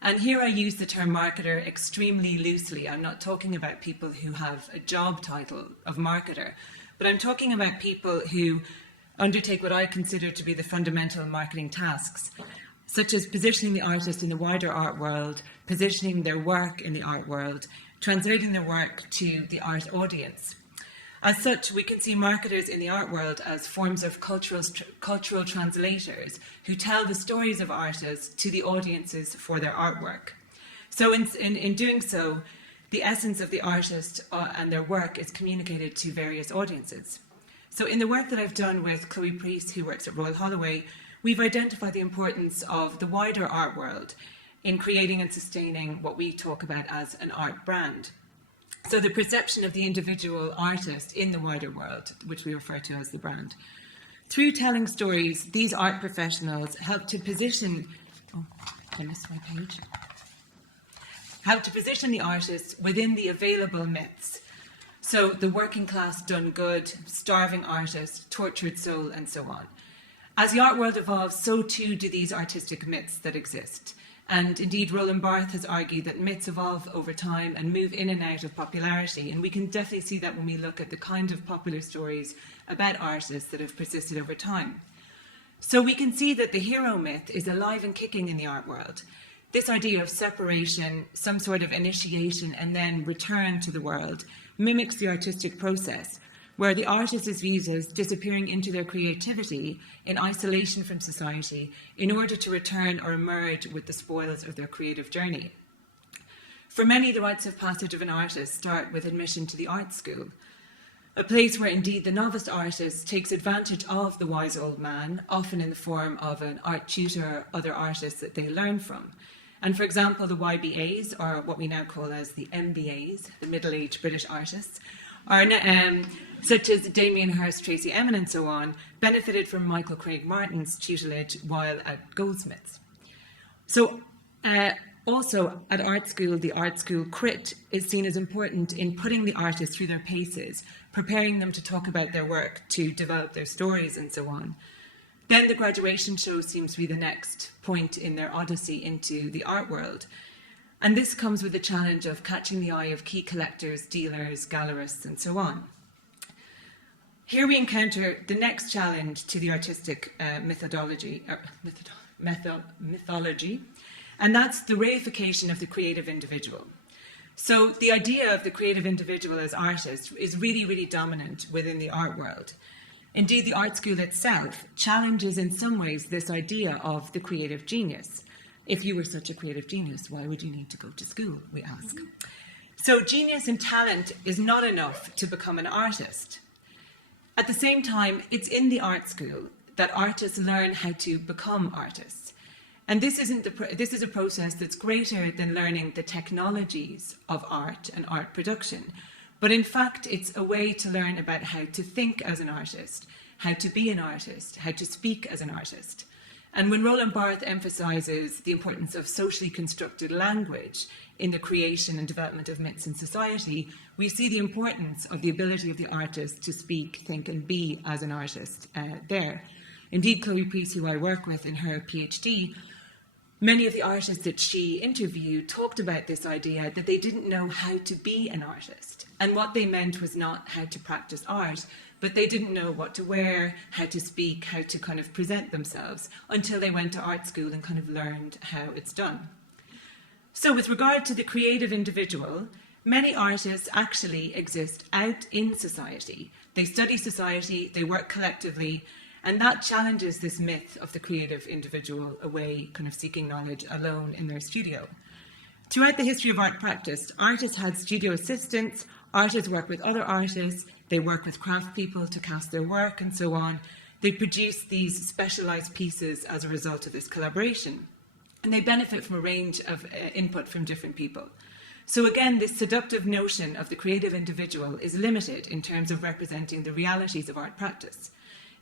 And here I use the term marketer extremely loosely. I'm not talking about people who have a job title of marketer, but I'm talking about people who undertake what I consider to be the fundamental marketing tasks, such as positioning the artist in the wider art world, positioning their work in the art world, translating their work to the art audience. As such, we can see marketers in the art world as forms of cultural translators who tell the stories of artists to the audiences for their artwork. So in doing so, the essence of the artist and their work is communicated to various audiences. So in the work that I've done with Chloe Priest, who works at Royal Holloway, we've identified the importance of the wider art world in creating and sustaining what we talk about as an art brand. So the perception of the individual artist in the wider world, which we refer to as the brand. Through telling stories, these art professionals help to position... Oh, I missed my page. Help to position the artists within the available myths. So the working class done good, starving artist, tortured soul, and so on. As the art world evolves, so too do these artistic myths that exist. And indeed, Roland Barthes has argued that myths evolve over time and move in and out of popularity. And we can definitely see that when we look at the kind of popular stories about artists that have persisted over time. So we can see that the hero myth is alive and kicking in the art world. This idea of separation, some sort of initiation, and then return to the world mimics the artistic process, where the artist is viewed as disappearing into their creativity in isolation from society in order to return or emerge with the spoils of their creative journey. For many, the rites of passage of an artist start with admission to the art school. a place where indeed the novice artist takes advantage of the wise old man, often in the form of an art tutor or other artists that they learn from. And for example, the YBAs, or what we now call as the MBAs, the middle-aged British artists, are such as Damien Hirst, Tracy Emin and so on, benefited from Michael Craig Martin's tutelage while at Goldsmiths. So also at art school, the art school crit is seen as important in putting the artists through their paces, preparing them to talk about their work, to develop their stories and so on. Then the graduation show seems to be the next point in their odyssey into the art world. And this comes with the challenge of catching the eye of key collectors, dealers, gallerists, and so on. Here we encounter the next challenge to the artistic mythology, and that's the reification of the creative individual. So the idea of the creative individual as artist is really, really dominant within the art world. Indeed, the art school itself challenges in some ways this idea of the creative genius. If you were such a creative genius, why would you need to go to school, we ask. So genius and talent is not enough to become an artist. At the same time, it's in the art school that artists learn how to become artists. And this is a process that's greater than learning the technologies of art and art production. But in fact, it's a way to learn about how to think as an artist, how to be an artist, how to speak as an artist. And when Roland Barthes emphasises the importance of socially constructed language in the creation and development of myths in society, we see the importance of the ability of the artist to speak, think and be as an artist there. Indeed, Chloe Priest, who I work with in her PhD, many of the artists that she interviewed talked about this idea that they didn't know how to be an artist. And what they meant was not how to practice art, but they didn't know what to wear, how to speak, how to kind of present themselves until they went to art school and kind of learned how it's done. So with regard to the creative individual, many artists actually exist out in society. They study society, they work collectively, and that challenges this myth of the creative individual away, kind of seeking knowledge alone in their studio. Throughout the history of art practice, artists had studio assistants, artists work with other artists, they work with craft people to cast their work and so on. They produce these specialised pieces as a result of this collaboration. And they benefit from a range of input from different people. So again, this seductive notion of the creative individual is limited in terms of representing the realities of art practice.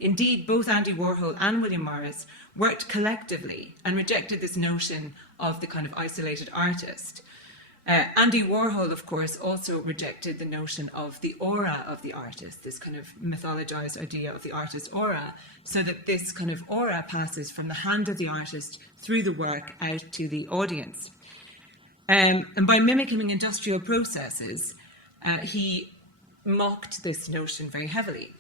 Indeed, both Andy Warhol and William Morris worked collectively and rejected this notion of the kind of isolated artist. Andy Warhol, of course, also rejected the notion of the aura of the artist, this kind of mythologized idea of the artist's aura, so that this kind of aura passes from the hand of the artist through the work out to the audience. And by mimicking industrial processes, he mocked this notion very heavily.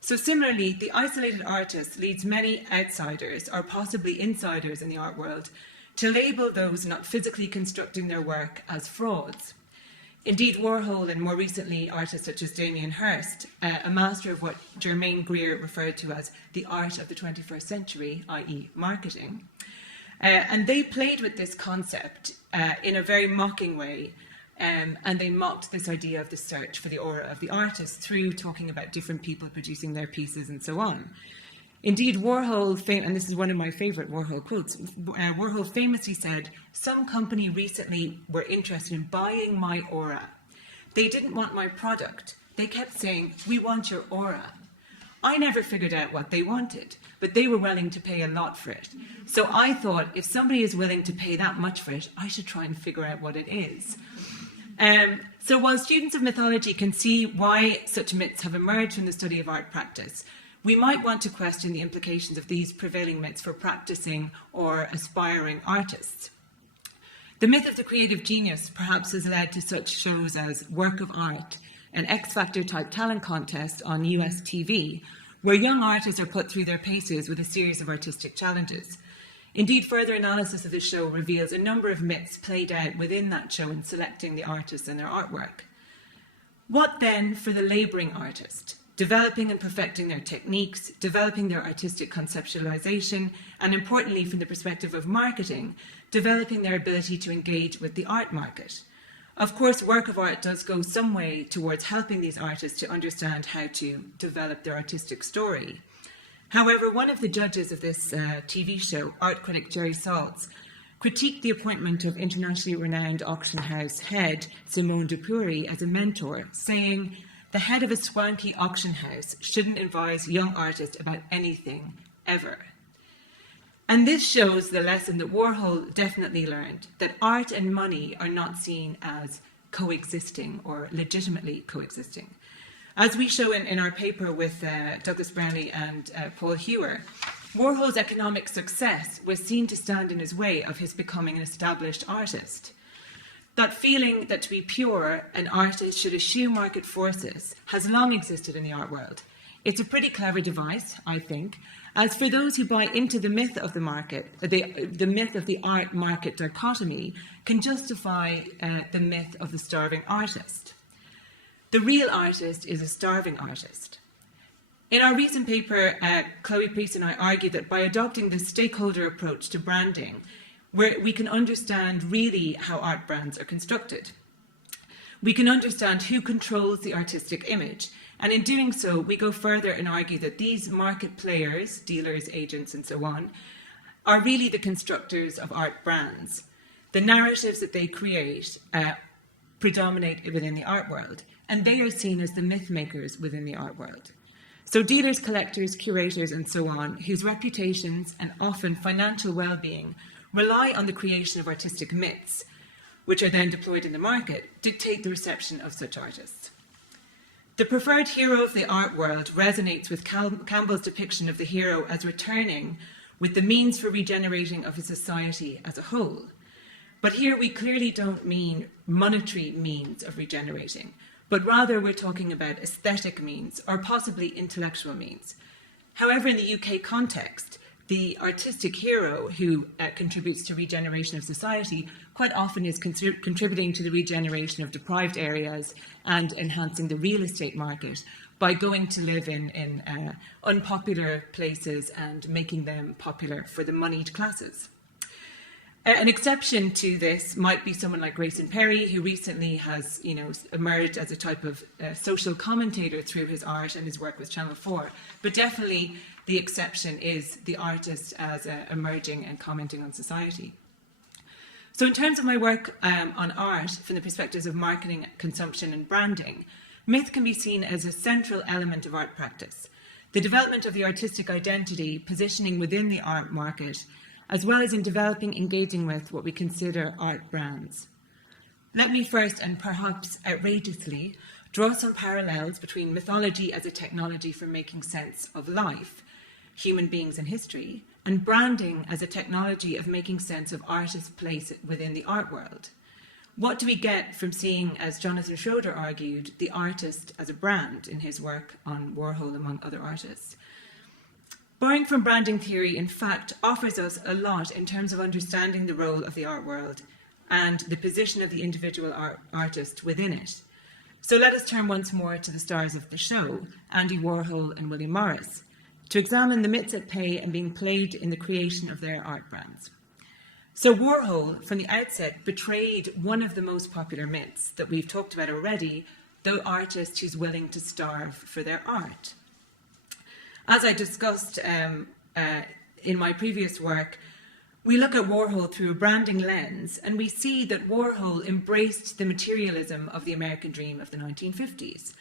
So similarly, the isolated artist leads many outsiders, or possibly insiders in the art world, to label those not physically constructing their work as frauds. Indeed, Warhol and more recently artists such as Damien Hirst, a master of what Germaine Greer referred to as the art of the 21st century, i.e. marketing. And they played with this concept in a very mocking way, and they mocked this idea of the search for the aura of the artist through talking about different people producing their pieces and so on. Indeed, Warhol, and this is one of my favourite Warhol quotes, Warhol famously said, "Some company recently were interested in buying my aura. They didn't want my product. They kept saying, 'We want your aura.' I never figured out what they wanted, but they were willing to pay a lot for it. So I thought, if somebody is willing to pay that much for it, I should try and figure out what it is." So while students of mythology can see why such myths have emerged from the study of art practice, we might want to question the implications of these prevailing myths for practicing or aspiring artists. The myth of the creative genius perhaps has led to such shows as Work of Art, an X Factor type talent contest on US TV, where young artists are put through their paces with a series of artistic challenges. Indeed, further analysis of the show reveals a number of myths played out within that show in selecting the artists and their artwork. What then for the labouring artist? Developing and perfecting their techniques, developing their artistic conceptualization, and importantly, from the perspective of marketing, developing their ability to engage with the art market. Of course, work of art does go some way towards helping these artists to understand how to develop their artistic story. However, one of the judges of this TV show, art critic Jerry Saltz, critiqued the appointment of internationally renowned auction house head Simone Dupuy as a mentor, saying, "The head of a swanky auction house shouldn't advise young artists about anything, ever." And this shows the lesson that Warhol definitely learned, that art and money are not seen as coexisting or legitimately coexisting. As we show in our paper with Douglas Brownlee and Paul Hewer, Warhol's economic success was seen to stand in his way of his becoming an established artist. That feeling that to be pure, an artist should eschew market forces has long existed in the art world. It's a pretty clever device, I think. As for those who buy into the myth of the market, the myth of the art-market dichotomy can justify the myth of the starving artist. The real artist is a starving artist. In our recent paper, Chloe Priest and I argued that by adopting the stakeholder approach to branding, we can understand really how art brands are constructed. We can understand who controls the artistic image, and in doing so, we go further and argue that these market players, dealers, agents, and so on, are really the constructors of art brands. The narratives that they create predominate within the art world, and they are seen as the myth makers within the art world. So dealers, collectors, curators, and so on, whose reputations and often financial well-being rely on the creation of artistic myths, which are then deployed in the market, dictate the reception of such artists. The preferred hero of the art world resonates with Campbell's depiction of the hero as returning with the means for regenerating of a society as a whole. But here we clearly don't mean monetary means of regenerating, but rather we're talking about aesthetic means or possibly intellectual means. However, in the UK context, the artistic hero who contributes to regeneration of society quite often is contributing to the regeneration of deprived areas and enhancing the real estate market by going to live in unpopular places and making them popular for the moneyed classes. An exception to this might be someone like Grayson Perry, who recently has, emerged as a type of social commentator through his art and his work with Channel 4. But definitely the exception is the artist as emerging and commenting on society. So in terms of my work on art from the perspectives of marketing, consumption and branding, myth can be seen as a central element of art practice. The development of the artistic identity, positioning within the art market, as well as in developing, engaging with what we consider art brands. Let me first, and perhaps outrageously, draw some parallels between mythology as a technology for making sense of life, human beings and history, and branding as a technology of making sense of artists' place within the art world. What do we get from seeing, as Jonathan Schroeder argued, the artist as a brand in his work on Warhol, among other artists? Borrowing from branding theory, in fact, offers us a lot in terms of understanding the role of the art world and the position of the individual artist within it. So let us turn once more to the stars of the show, Andy Warhol and William Morris, to examine the myths at play and being played in the creation of their art brands. So Warhol, from the outset, betrayed one of the most popular myths that we've talked about already, the artist who's willing to starve for their art. As I discussed in my previous work, we look at Warhol through a branding lens, and we see that Warhol embraced the materialism of the American dream of the 1950s.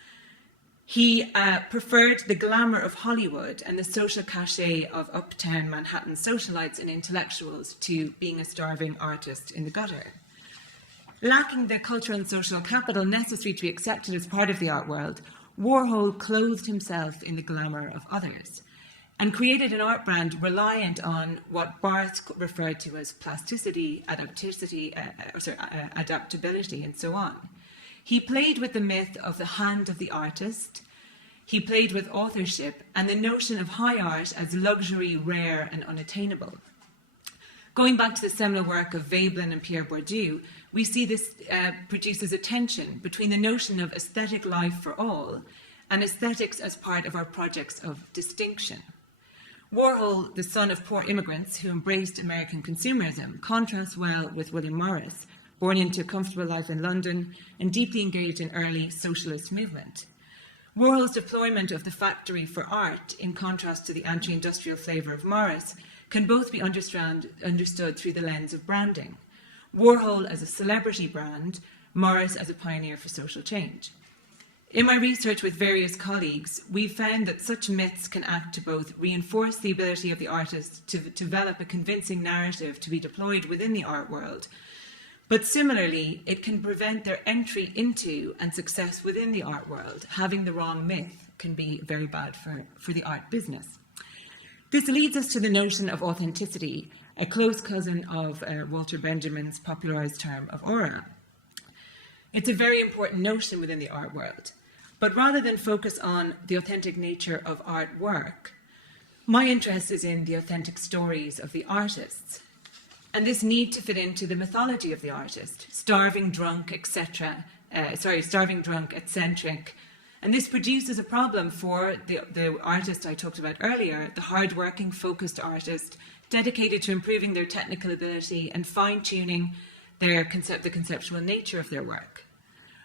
He preferred the glamour of Hollywood and the social cachet of uptown Manhattan socialites and intellectuals to being a starving artist in the gutter. Lacking the cultural and social capital necessary to be accepted as part of the art world, Warhol clothed himself in the glamour of others and created an art brand reliant on what Barthes referred to as plasticity, adaptability, and so on. He played with the myth of the hand of the artist. He played with authorship and the notion of high art as luxury, rare, and unattainable. Going back to the seminal work of Veblen and Pierre Bourdieu, we see this produces a tension between the notion of aesthetic life for all and aesthetics as part of our projects of distinction. Warhol, the son of poor immigrants who embraced American consumerism, contrasts well with William Morris, born into a comfortable life in London, and deeply engaged in early socialist movement. Warhol's deployment of the factory for art, in contrast to the anti-industrial flavour of Morris, can both be understood through the lens of branding. Warhol as a celebrity brand, Morris as a pioneer for social change. In my research with various colleagues, we've found that such myths can act to both reinforce the ability of the artist to develop a convincing narrative to be deployed within the art world, but similarly, it can prevent their entry into and success within the art world. Having the wrong myth can be very bad for the art business. This leads us to the notion of authenticity, a close cousin of Walter Benjamin's popularized term of aura. It's a very important notion within the art world. But rather than focus on the authentic nature of artwork, my interest is in the authentic stories of the artists. And this need to fit into the mythology of the artist, starving, drunk, eccentric. And this produces a problem for the artist I talked about earlier, the hard-working, focused artist, dedicated to improving their technical ability and fine-tuning the conceptual nature of their work.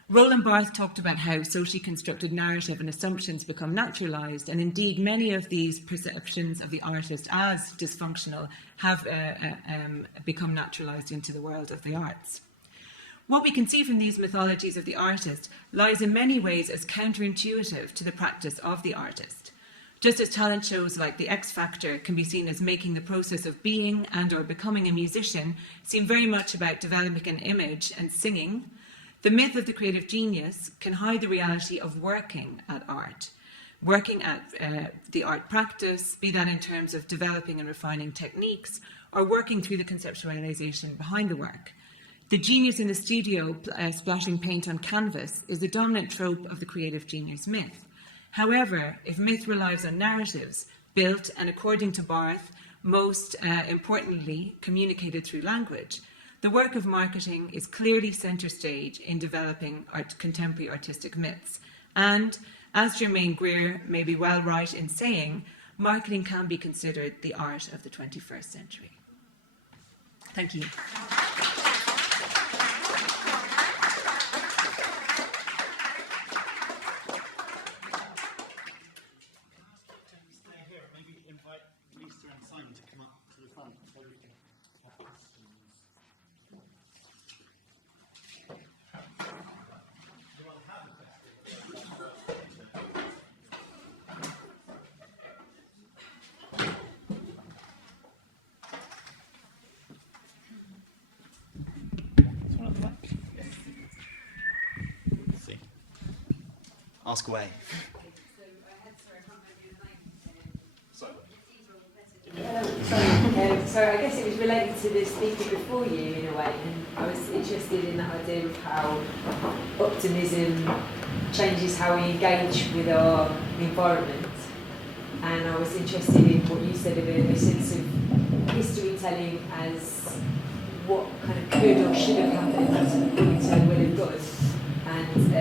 Roland Barthes talked about how socially constructed narrative and assumptions become naturalized, and indeed many of these perceptions of the artist as dysfunctional have become naturalized into the world of the arts. What we can see from these mythologies of the artist lies in many ways as counterintuitive to the practice of the artist. Just as talent shows like The X Factor can be seen as making the process of being and or becoming a musician seem very much about developing an image and singing, the myth of the creative genius can hide the reality of working at art, working at the art practice, be that in terms of developing and refining techniques, or working through the conceptualization behind the work. The genius in the studio splashing paint on canvas is the dominant trope of the creative genius myth. However, if myth relies on narratives built and, according to Barth, most importantly communicated through language, the work of marketing is clearly centre stage in developing contemporary artistic myths. And, as Germaine Greer may be well right in saying, marketing can be considered the art of the 21st century. Thank you. Maybe invite Lisa and Simon to come up to the front so we can have questions. See. Ask away. So I guess it was related to the speaker before you in a way, and I was interested in that idea of how optimism changes how we engage with our environment. And I was interested in what you said of a sense of history telling as what kind of could or should have happened according to the will of God. And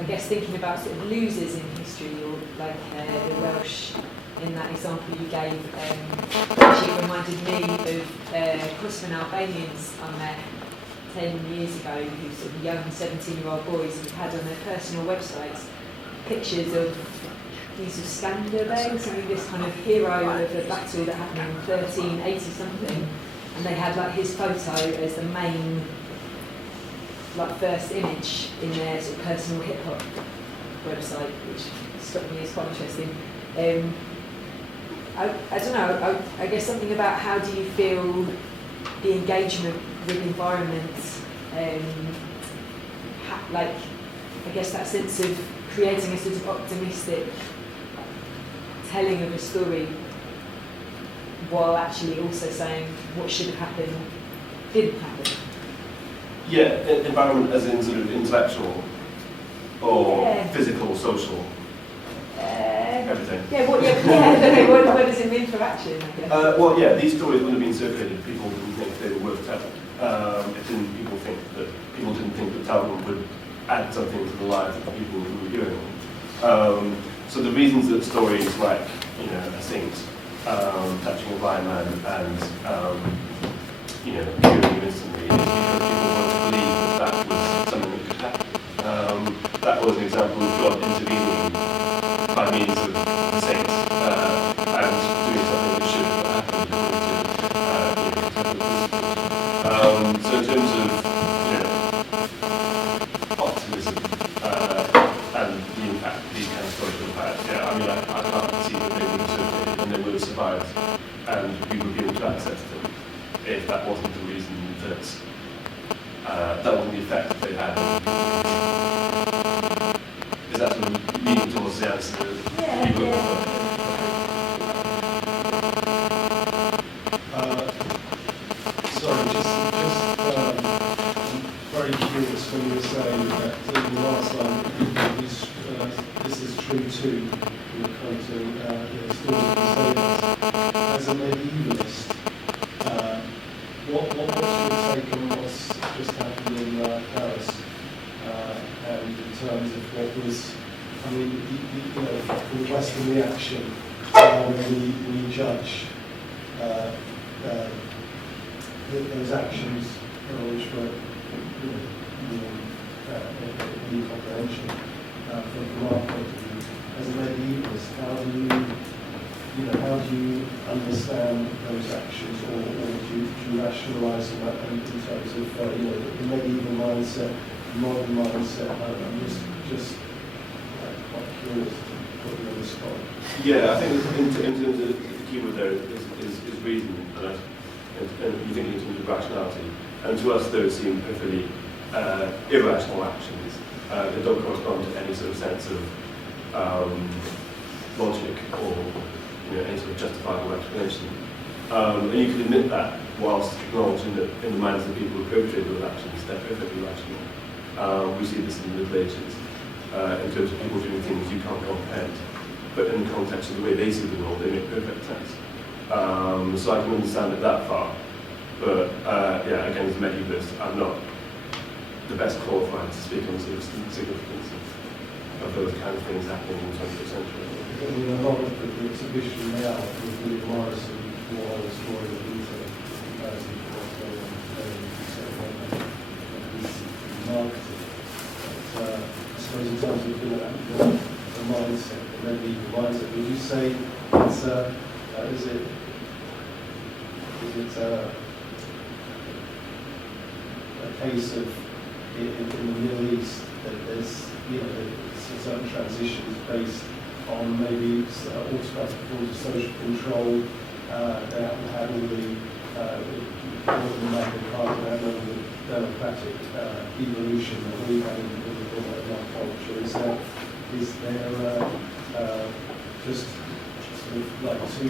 I guess thinking about sort of losers in history, or like the Welsh in that example you gave, actually reminded me of Crossman Albanians I met 10 years ago, who sort of young 17-year-old boys who had on their personal websites pictures of these of Skanderbeg, I mean, this kind of hero of a battle that happened in 1380 something, and they had like his photo as the main like first image in their sort of personal hip hop website, which struck me as quite interesting. I don't know, I guess something about how do you feel the engagement with environment, like I guess that sense of creating a sort of optimistic telling of a story while actually also saying what should have happened didn't happen. Yeah, environment as in sort of intellectual or physical, social. Everything. What does it mean for action? I guess? Well, yeah, these stories wouldn't have been circulated if people didn't think they were worth telling. People didn't think that telling them would add something to the lives of the people who were hearing them. So the reasons that stories like, a saint touching a blind man and, curing him instantly is because people want to So in terms of optimism and the impact, the kind of social impact, yeah, I mean, I can't see that they would have survived and they would have survived and we would be able to access them if that wasn't the reason that that wasn't the effect that they had. Is that sort of leaning towards the answer? Sorry, just very curious when you were saying that in the last line, this is true too, in the quoting, stories of crusaders. As a medievalist, what's your take on what's just happened in Paris? And in terms of what was, I mean, from the Western reaction, we judge those actions which were new comprehension from our point of view. As a medievalist, how do you understand those actions, or do you rationalise them in terms of the medieval mindset, the modern mindset? I'm just quite curious to put you on the spot. Yeah, I think in terms of the keyword there is reason, and you think in terms of rationality. And to us, those seem perfectly irrational actions. They don't correspond to any sort of sense of logic or any sort of justifiable explanation. And you can admit that whilst acknowledging that in the minds of the people who perpetrate those actions, they're perfectly rational. We see this in the Middle Ages, in terms of people doing things you can't comprehend, but in the context of the way they see the world, they make perfect sense. So I can understand it that far, but yeah, again, as a medievalist, I'm not the best qualified to speak on the significance of those kind of things happening in the 20th century. I mean, a lot of the exhibition now with William Morrison was more of a detail comparison to what's going on marketing. But I suppose in terms of the mindset, the medieval mindset, would you say it's is it a case of in the Middle East that there's certain transitions based on maybe autocratic forms of social control? They haven't had all the Magna Carta, they haven't had all the democratic evolution that we had in our culture. Is there just sort of like two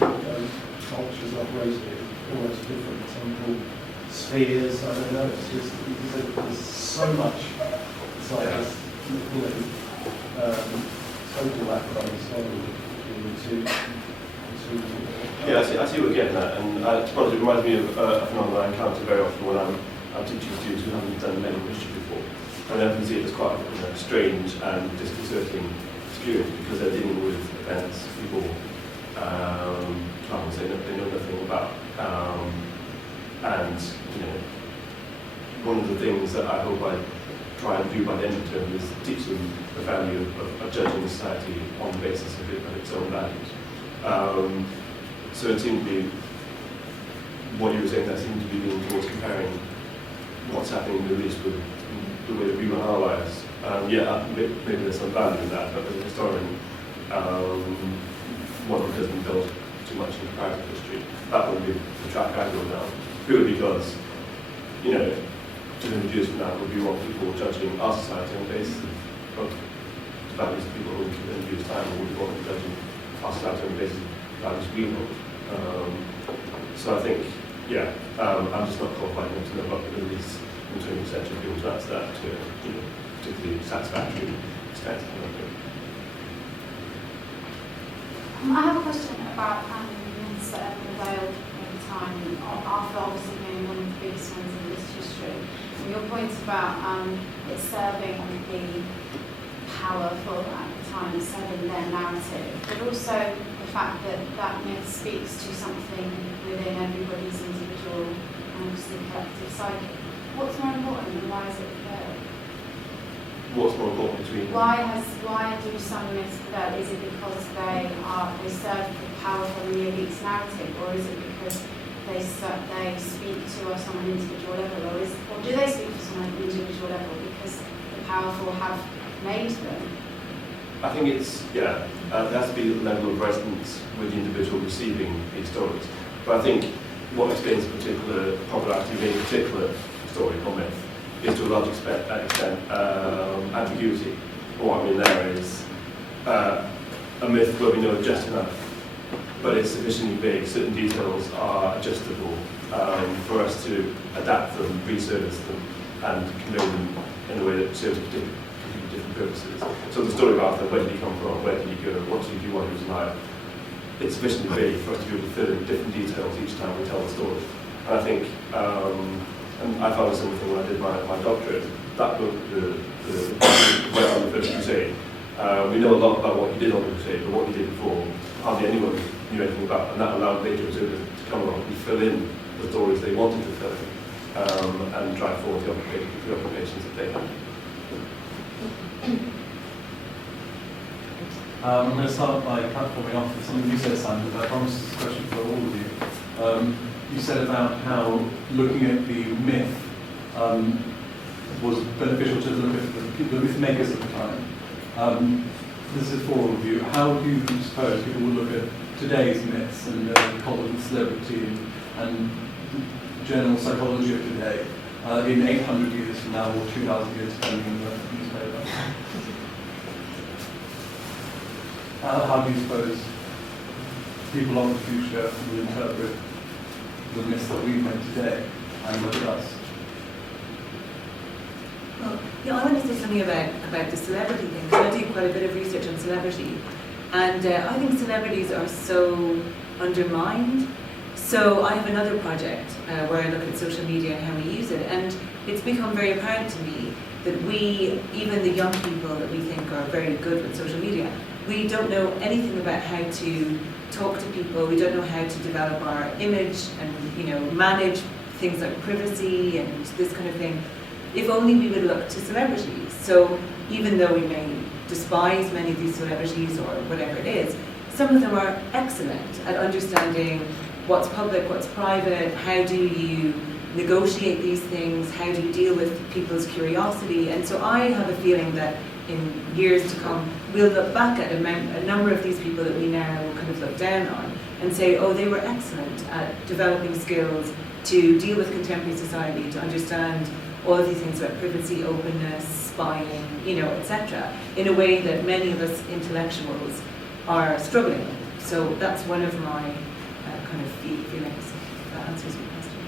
cultures operating in almost different temporal spheres? I don't know. It's just there's so much. It's like this, total background story in the two. Yeah, I see what you're getting at, and to be honest, it reminds me of a phenomenon I encounter very often when I'm teaching students who haven't done medical history before, and I often see it as quite a strange and disconcerting experience because they're dealing with events, people, I would say they know nothing about, and one of the things that I hope I try and do by the end of the term is teach them the value of judging society on the basis of its own values. So it seemed to be, what you were saying, that seemed to be leaning towards comparing what's happening in the Middle East with the way that we run our lives. Yeah, maybe there's some value in that, but as a historian, one who doesn't build too much in comparative history, that would be the track I go down. Purely because, 200 years from now, would be what people judging our society on the basis of the values of people who in 200 years' time would be what judging our society on the basis of the values we hold. So I think, yeah, I'm just not qualified enough to know about the Middle East in the 20th century, be able to answer that to particularly satisfactory extent. I have a question about Minster and the Whale over time, after obviously being one of the biggest ones in this history. And your points about it serving the powerful at the time, serving their narrative, but also the fact that that myth speaks to something within everybody's individual and obviously collective psyche. What's more important and why is it prevailed? What's more important between? Why do some myths prevail? Is it because they serve the powerful and the elite's narrative, or is it because they speak to us on an individual level, or do they speak to us on an individual level because the powerful have made them? I think it's, there has to be a level of resonance with the individual receiving these stories. But I think what explains particular popularity of any particular story or myth is to a large extent ambiguity. What I mean there is a myth where we know just enough, but it's sufficiently big, certain details are adjustable for us to adapt them, resurface them, and convey them in a way that serves completely different purposes. So the story of Arthur, where did he come from, where did he go, what did he do while he was alive, it's sufficiently big for us to be able to fill in different details each time we tell the story. And I think, and I found the same thing when I did my doctorate, that book, the Way on the First Crusade, we know a lot about what he did on the Crusade, but what he did before, hardly anyone knew anything about, and that allowed later to come along and fill in the stories they wanted to fill in, and drive forward the occupations that they had. I'm going to start by platforming off with something you said, Simon, but I promise this question for all of you. You said about how looking at the myth was beneficial to look at the myth makers at the time. This is for all of you. How do you suppose people will look at today's myths and cult and celebrity and general psychology of today in 800 years from now or 2,000 years depending on the newspaper? How do you suppose people of the future will interpret the myths that we've made today and look at us? Well, yeah, I want to say something about the celebrity thing, because I do quite a bit of research on celebrity, and I think celebrities are so undermined. So I have another project where I look at social media and how we use it, and it's become very apparent to me that we, even the young people that we think are very good with social media, we don't know anything about how to talk to people. We don't know how to develop our image and manage things like privacy and this kind of thing. If only we would look to celebrities. So even though we may despise many of these celebrities or whatever it is, some of them are excellent at understanding what's public, what's private, how do you negotiate these things, how do you deal with people's curiosity. And so I have a feeling that in years to come, we'll look back at a number of these people that we now kind of look down on and say, oh, they were excellent at developing skills to deal with contemporary society, to understand all of these things about privacy, openness, spying, etc., in a way that many of us intellectuals are struggling with. So that's one of my kind of feelings. That answers your question.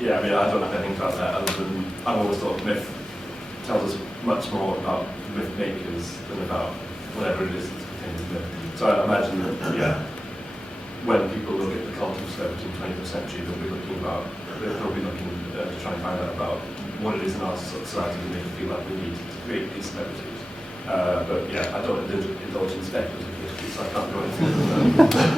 Yeah, I mean, I don't have anything to add that other than I've always thought myth tells us much more about myth makers than about whatever it is that's contained in myth. So I imagine that, when people look at the cult of celebrity in the 21st century, they'll be looking to try and find out about what it is in our society that make us feel like we need to create these celebrities. But yeah, I don't indulge in speculative history, so I can't do anything about that.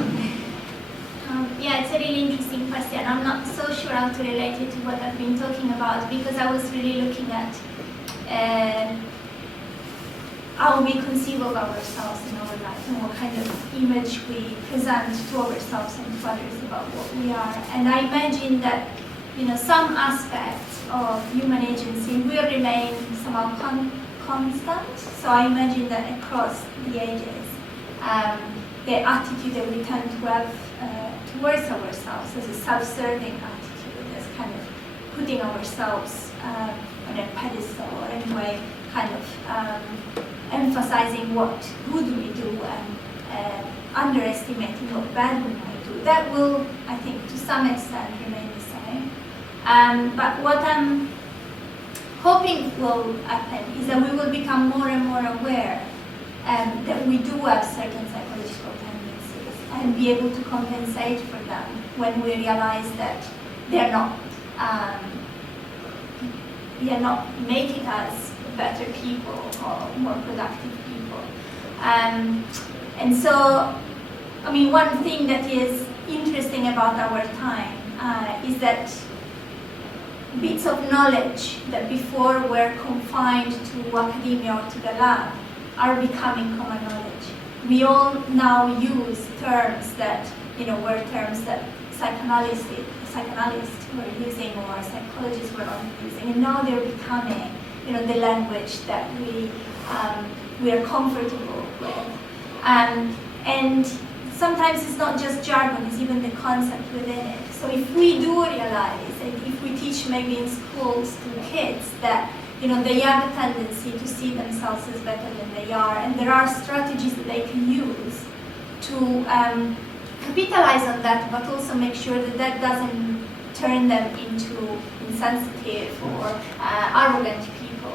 Yeah, it's a really interesting question. I'm not so sure how to relate it to what I've been talking about, because I was really looking at how we conceive of ourselves in our life and what kind of image we present to ourselves and to others about what we are. And I imagine that some aspects of human agency will remain somehow constant. So I imagine that across the ages, the attitude that we tend to have towards ourselves as a self-serving attitude, as kind of putting ourselves on a pedestal, or anyway, kind of emphasizing what good we do and underestimating what bad we might do. That will, I think, to some extent remain the same. But what I'm hoping will happen is that we will become more and more aware that we do have certain psychological tendencies and be able to compensate for them when we realize that they're not making us better people or more productive people. And so, I mean, one thing that is interesting about our time is that bits of knowledge that before were confined to academia or to the lab are becoming common knowledge. We all now use terms that were terms that psychoanalysts were using or psychologists were using, and now they're becoming, the language that we are comfortable with. And sometimes it's not just jargon, it's even the concept within it. So if we do realize, and if we teach maybe in schools to kids that they have a tendency to see themselves as better than they are, and there are strategies that they can use to capitalize on that, but also make sure that that doesn't turn them into insensitive or arrogant people.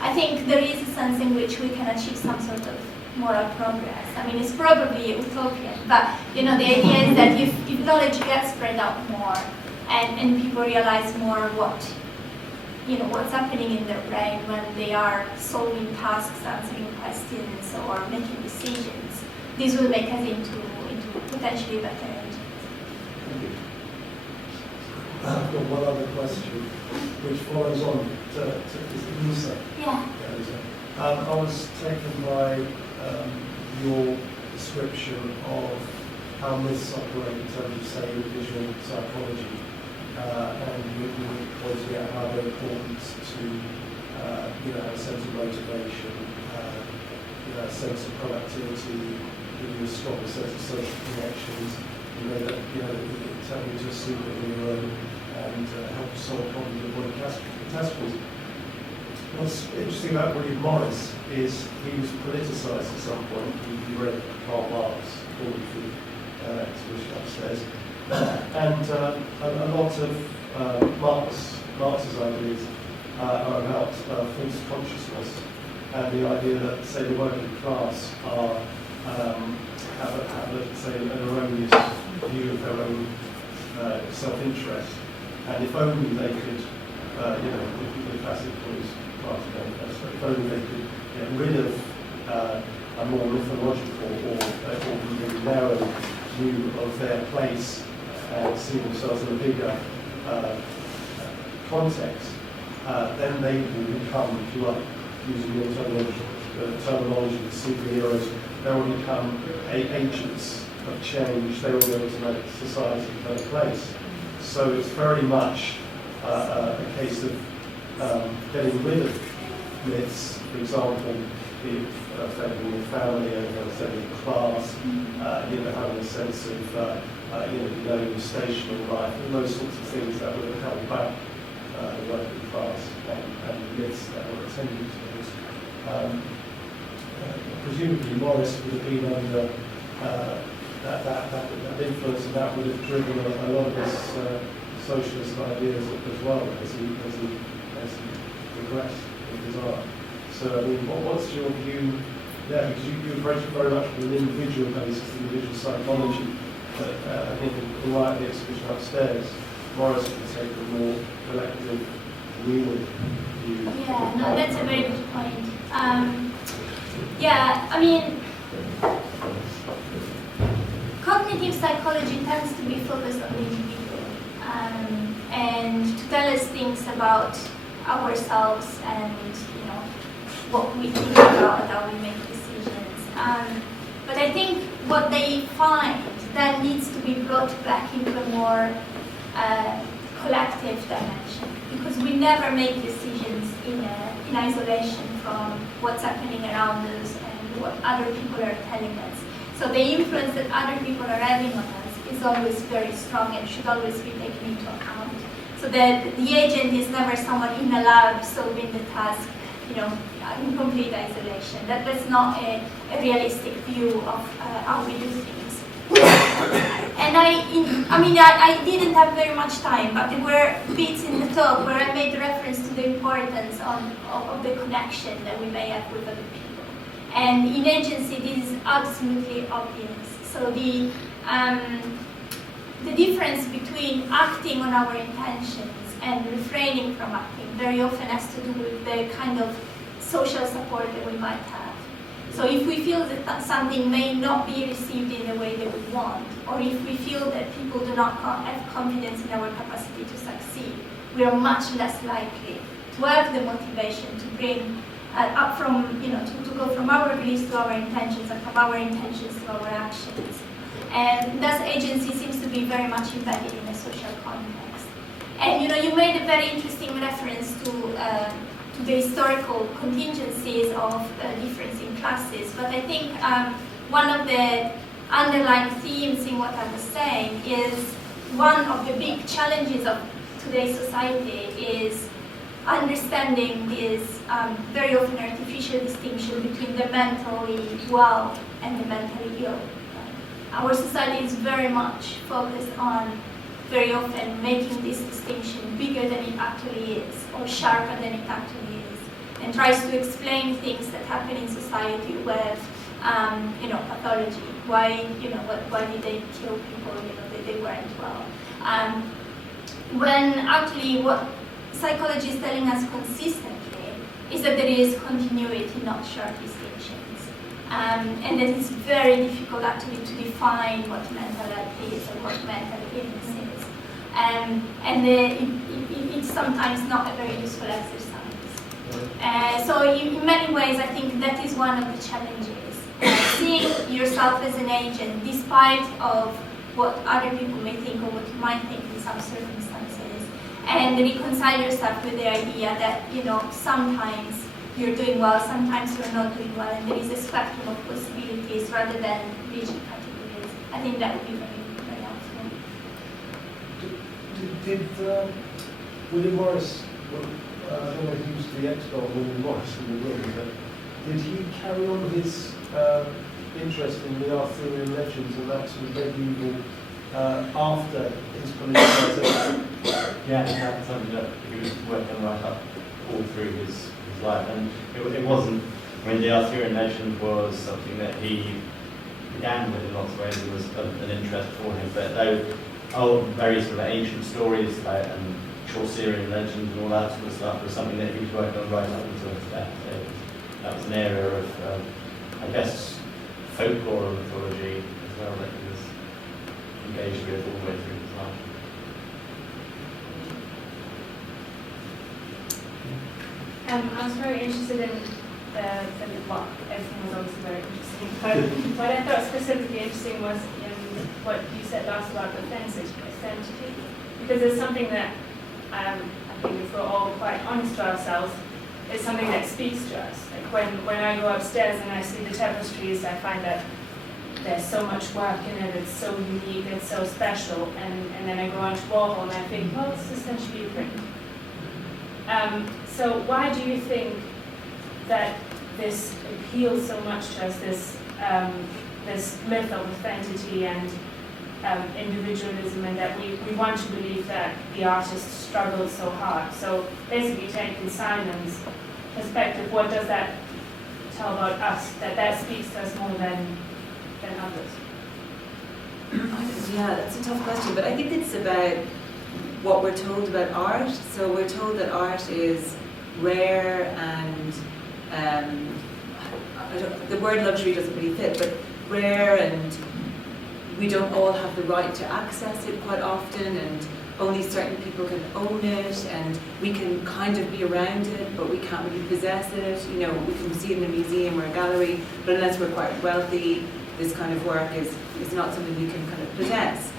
I think there is a sense in which we can achieve some sort of moral progress. I mean, it's probably utopian, but the idea is that if knowledge gets spread out more, and people realize more what's happening in their brain when they are solving tasks, answering questions, or making decisions, this will make us into potentially better agents. Thank you. I've got one other question, which follows on to Lisa. Yeah. I was taken by your description of how myths operate in terms of, say, visual psychology, and you pointing out how they're important to, have a sense of motivation, a sense of productivity, give you a stronger sense of social connections, that turn you into a superhero and help you solve problems of avoid catastrophes. What's interesting about William Morris is he was politicized at some point. He read Karl Marx, according to the exhibition upstairs. And a lot of Marx's ideas are about false consciousness and the idea that, say, the working class have an erroneous view of their own self-interest, and if only they could, the classic police party manifesto, if only they could get rid of a more mythological or even narrow view of their place and see themselves in a bigger context, then they will become, if you like, using your terminology of superheroes, they will become agents of change. They will be able to make society a better place. So it's very much a case of getting rid of myths, for example, affecting your family, affecting class, having a sense of knowing your station in life, and those sorts of things that would have held back the working class and myths that were attending to those. Presumably Morris would have been under that influence, and that would have driven a lot of his socialist ideas as well as he progressed in his art. So, I mean, what's your view there? Because you approach it very much from an individual basis, individual psychology. But I think in light of the exhibition upstairs, Morris can take a more collective, human view. Yeah, no, that's a very good point. I mean, cognitive psychology tends to be focused on the individual and to tell us things about ourselves and what we think about, how we make decisions. But I think what they find then needs to be brought back into a more collective dimension, because we never make decisions in isolation from what's happening around us and what other people are telling us. So the influence that other people are having on us is always very strong and should always be taken into account. So that the agent is never someone in a lab solving the task, in complete isolation. That's not a realistic view of how we do things. And I didn't have very much time, but there were bits in the talk where I made reference to the importance of the connection that we may have with other people. And in agency, this is absolutely obvious. So the difference between acting on our intentions and refraining from acting very often has to do with the kind of social support that we might have. So if we feel that something may not be received in the way that we want, or if we feel that people do not have confidence in our capacity to succeed, we are much less likely to have the motivation to bring up from, to go from our beliefs to our intentions and from our intentions to our actions. And thus agency seems to be very much embedded in a social context. And you made a very interesting reference to the historical contingencies of difference in classes, but I think one of the underlying themes in what I was saying is one of the big challenges of today's society is understanding this very often artificial distinction between the mentally well and the mentally ill. Our society is very much focused on very often making this distinction bigger than it actually is, or sharper than it actually is, and tries to explain things that happen in society with pathology. Why did they kill people? They weren't well. When actually what psychology is telling us consistently is that there is continuity, not sharp distinctions, and that it's very difficult actually to define what mental health is or what mental illness is, and it's sometimes not a very useful exercise. So in many ways, I think that is one of the challenges. Seeing yourself as an agent, despite of what other people may think or what you might think in some circumstances, and reconcile yourself with the idea that sometimes you're doing well, sometimes you're not doing well, and there is a spectrum of possibilities rather than rigid categories. I think that would be very, very helpful. Did William Morris, I don't know if he was the expert on William Morris in the room, but did he carry on his interest in the Arthurian legends and that sort of medieval after his politicization? Yeah, that's something that he was working right up all through his life, and it wasn't. I mean, the Arthurian legend was something that he began with in lots of ways. It was an interest for him, but though old, very sort of ancient stories like Chaucerian legends and all that sort of stuff was something that he was working on right up until his death. So that was an area of, I guess, folklore and mythology as well that he was engaged with all the way through his life. I was very interested in everything was obviously very interesting, but what I thought specifically interesting was what you said last about authenticity, because it's something that I think if we're all quite honest to ourselves, it's something that speaks to us. Like when I go upstairs and I see the tapestries, I find that there's so much work in it, it's so unique, it's so special, and then I go on to Warhol and I think, well, it's essentially a print. So why do you think that this appeals so much to us, this myth of authenticity and individualism, and that we want to believe that the artist struggled so hard? So basically taking Simon's perspective, what does that tell about us, that speaks to us more than others? Yeah, that's a tough question, but I think it's about what we're told about art. So we're told that art is rare and the word luxury doesn't really fit, but rare, and we don't all have the right to access it quite often, and only certain people can own it, and we can kind of be around it, but we can't really possess it. We can see it in a museum or a gallery, but unless we're quite wealthy, this kind of work is not something we can kind of possess.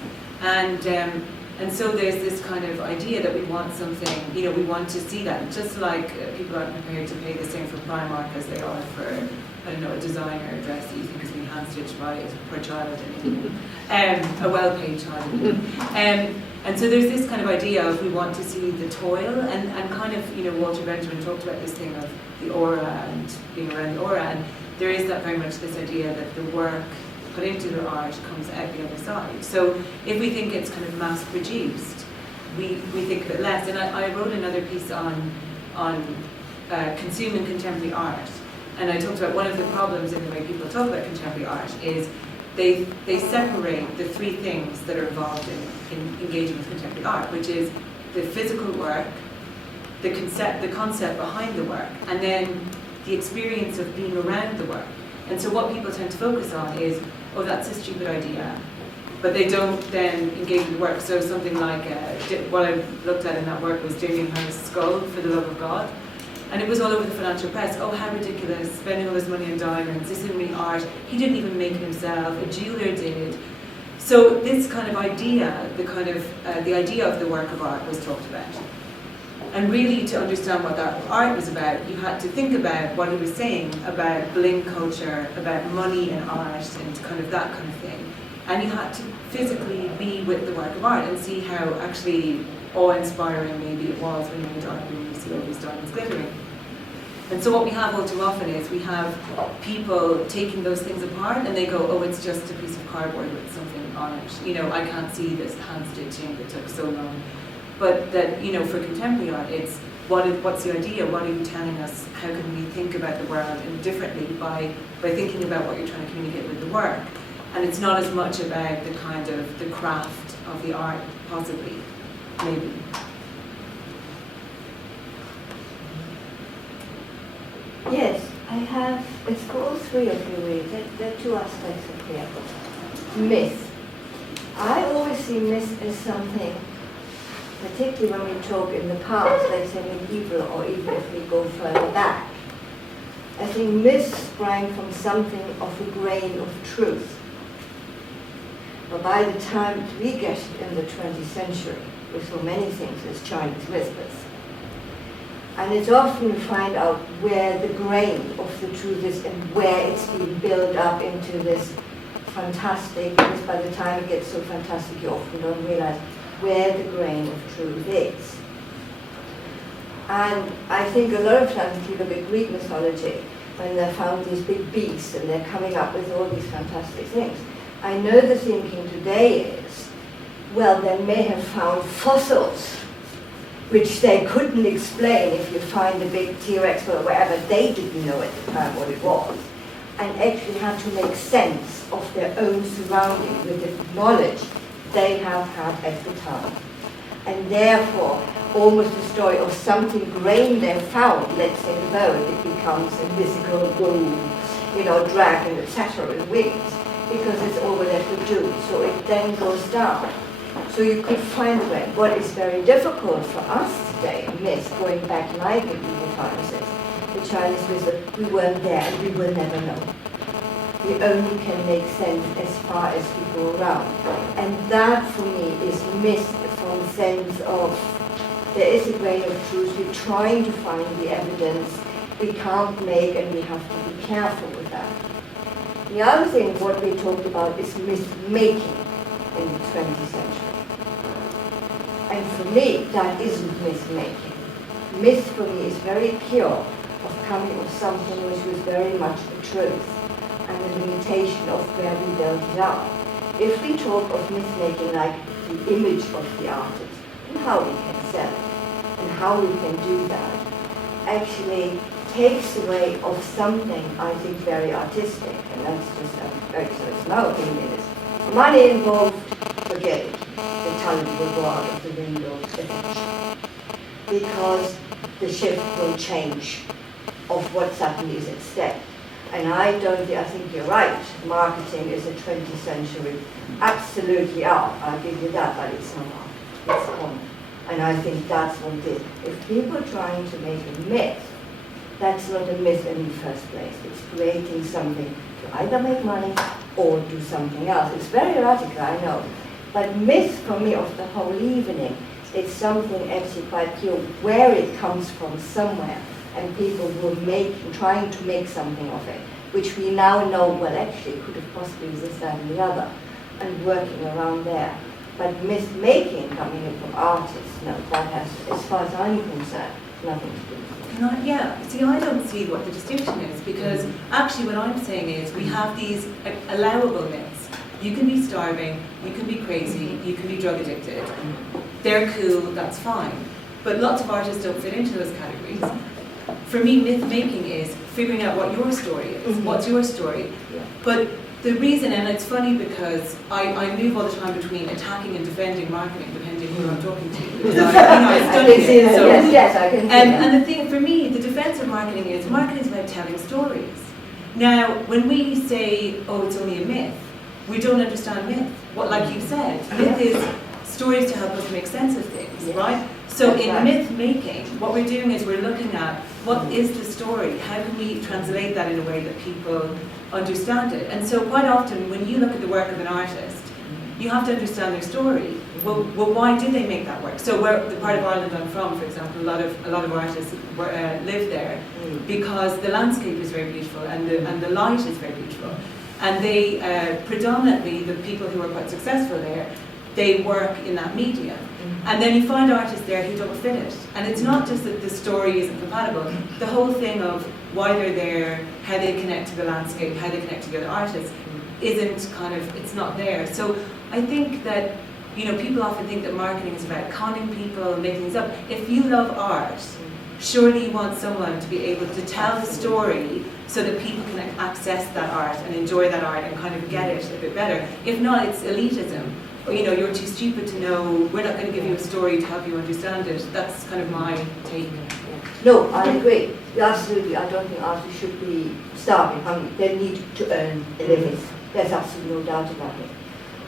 And so there's this kind of idea that we want something, we want to see that. Just like people aren't prepared to pay the same for Primark as they are for, I don't know, a designer dress that you think is being hand-stitched by a poor child, a well-paid child. And so there's this kind of idea of we want to see the toil, and kind of, Walter Benjamin talked about this thing of the aura and being around the aura, and there is that very much this idea that the work put into the art comes out the other side. So if we think it's kind of mass-produced, we think of it less. And I wrote another piece on consuming contemporary art, and I talked about one of the problems in the way people talk about contemporary art is they separate the three things that are involved in engaging with contemporary art, which is the physical work, the concept behind the work, and then the experience of being around the work. And so what people tend to focus on is, oh, that's a stupid idea, but they don't then engage with the work. So something like, what I looked at in that work was Damien Hirst's Skull, For the Love of God. And it was all over the financial press. Oh, how ridiculous, spending all this money on diamonds, this isn't really art. He didn't even make it himself, a jeweler did. So this kind of idea, the idea of the work of art was talked about. And really, to understand what that art was about, you had to think about what he was saying about bling culture, about money and art, and kind of that kind of thing. And you had to physically be with the work of art and see how actually awe-inspiring maybe it was when you're in a dark room and you see all these diamonds glittering. And so what we have all too often is we have people taking those things apart and they go, oh, it's just a piece of cardboard with something on it. You know, I can't see this hand stitching that took so long. But that, you know, for contemporary art, it's what's the idea? What are you telling us? How can we think about the world differently by thinking about what you're trying to communicate with the work? And it's not as much about the kind of the craft of the art, possibly, maybe. Yes, I have, it's for all three of you really, there are two aspects of here. Myth. I always see myth as something, particularly when we talk in the past, let's say medieval, or even if we go further back. I think myth sprang from something of a grain of truth. But by the time we get in the 20th century, with so many things as Chinese whispers, and it's often you find out where the grain of the truth is and where it's been built up into this fantastic, because by the time it gets so fantastic you often don't realize where the grain of truth is. And I think a lot of times if you look at Greek mythology, when they found these big beasts and they're coming up with all these fantastic things, I know the thinking today is, well, they may have found fossils which they couldn't explain. If you find a big T-Rex or wherever, they didn't know at the time what it was, and actually had to make sense of their own surroundings with the knowledge they have had at the time. And therefore, almost a story of something grain they found, let's say the bone, it becomes a mythical bull, dragon, etc. with wings, because it's all they could do. So it then goes down. So you could find the grain. What is very difficult for us today, myth, going back like medieval times, is the Chinese wizard, we weren't there and we will never know. We only can make sense as far as we go around. And that for me is myth from the sense of there is a grain of truth, we're trying to find the evidence, we can't make, and we have to be careful with that. The other thing, what we talked about, is myth-making in the 20th century. And for me, that isn't myth-making. Myth for me is very pure of coming of something which was very much the truth and the limitation of where we built it up. If we talk of myth-making like the image of the artist and how we can sell it and how we can do that, actually takes away of something I think very artistic, and that's just it's my opinion is money involved, forget it. The talent will go out of the window eventually. Because the shift will change of what suddenly is at stake. And I think you're right, marketing is a 20th century, absolutely art, I'll give you that, but it's not art, it's common. And I think that's what it is. If people are trying to make a myth, that's not a myth in the first place. It's creating something to either make money or do something else. It's very radical, I know. But myth for me of the whole evening, it's something actually quite pure, where it comes from somewhere, and people were trying to make something of it, which we now know, well, actually could have possibly this, that, and the other, and working around there. But myth-making coming in from artists, no, that has, as far as I'm concerned, nothing to do with it. I don't see what the distinction is, because actually what I'm saying is we have these allowable myths. You can be starving, you can be crazy, you can be drug addicted. They're cool, that's fine. But lots of artists don't fit into those categories. For me, myth-making is figuring out what your story is. What's your story? Yeah. But the reason, and it's funny because I move all the time between attacking and defending marketing, depending who I'm talking to. Because I study it. So, yes, I can see that. And the thing, for me, the defense of marketing is about telling stories. Now, when we say, oh, it's only a myth, we don't understand myth. Like you said, myth is stories to help us make sense of things, right? So in myth-making, what we're doing is we're looking at what is the story? How can we translate that in a way that people understand it? And so quite often, when you look at the work of an artist, you have to understand their story. Well, why did they make that work? So where the part of Ireland I'm from, for example, a lot of artists live there because the landscape is very beautiful and the light is very beautiful. And they, predominantly, the people who are quite successful there, they work in that medium. And then you find artists there who don't fit it. And it's not just that the story isn't compatible. The whole thing of why they're there, how they connect to the landscape, how they connect to the other artists, isn't kind of, it's not there. So I think that, you know, people often think that marketing is about conning people and making things up. If you love art, surely you want someone to be able to tell the story so that people can access that art and enjoy that art and kind of get it a bit better. If not, it's elitism. Or, you know, you're too stupid to know, we're not going to give you a story to help you understand it. That's kind of my take. No, I agree. Absolutely, I don't think artists should be starving, hungry. They need to earn a living. There's absolutely no doubt about it.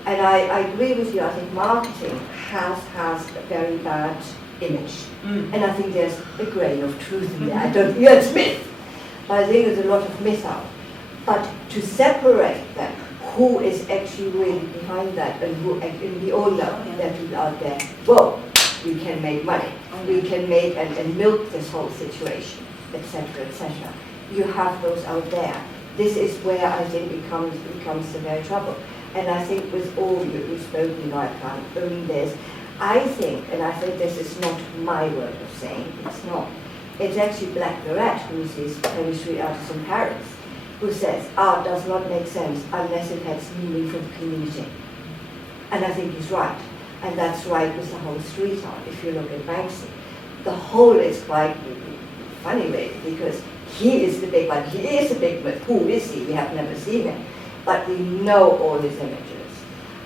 And I agree with you. I think marketing has a very bad image. And I think there's a grain of truth in there. I don't think it's myth. But I think there's a lot of myth out. But to separate them, who is actually really behind that, and who, and we all know that people out there, whoa, we can make money. We can make and milk this whole situation, etc., etc. You have those out there. This is where I think it becomes a very trouble. And I think with all you've spoken, I can't own this. I think this is not my word of saying, it's not. It's actually Black Barrett, who is this famous street artist in Paris, who says art does not make sense unless it has meaning for the community. And I think he's right. And that's right with the whole street art. If you look at Banksy, the whole is quite funny really, because he is the big one. He is a big myth. Who is he? We have never seen him. But we know all his images.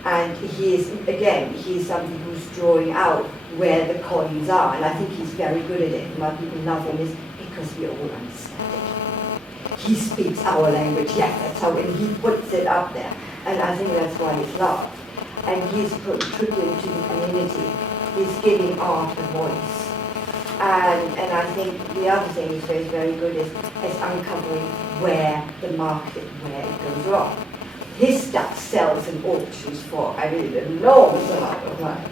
And he is, again, he's somebody who's drawing out where the coins are. And I think he's very good at it. Why people love him is because we all understand it. He speaks our language, yeah, that's how, and he puts it up there. And I think that's why he's loved. And he's contributing to the community. He's giving art a voice. And I think the other thing he's very, very good is uncovering where the market, where it goes wrong. His stuff sells in auctions for, I mean, an enormous amount of money.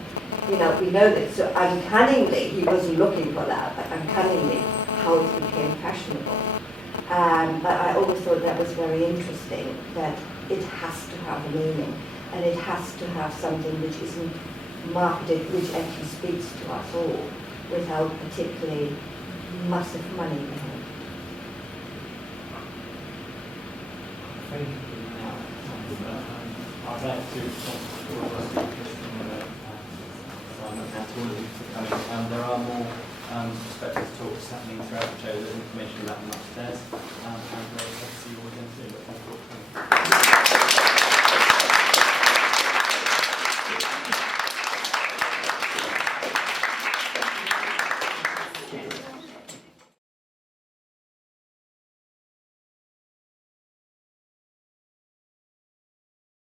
You know, we know that. So uncunningly, he wasn't looking for that, but uncannily, how it became fashionable. But I always thought that was very interesting, that it has to have a meaning, and it has to have something which isn't marketed, which actually speaks to us all, without particularly massive money behind it. Thank you. I'd like to all of us to for coming. There are more perspective talks happening throughout the show. There's information about them upstairs.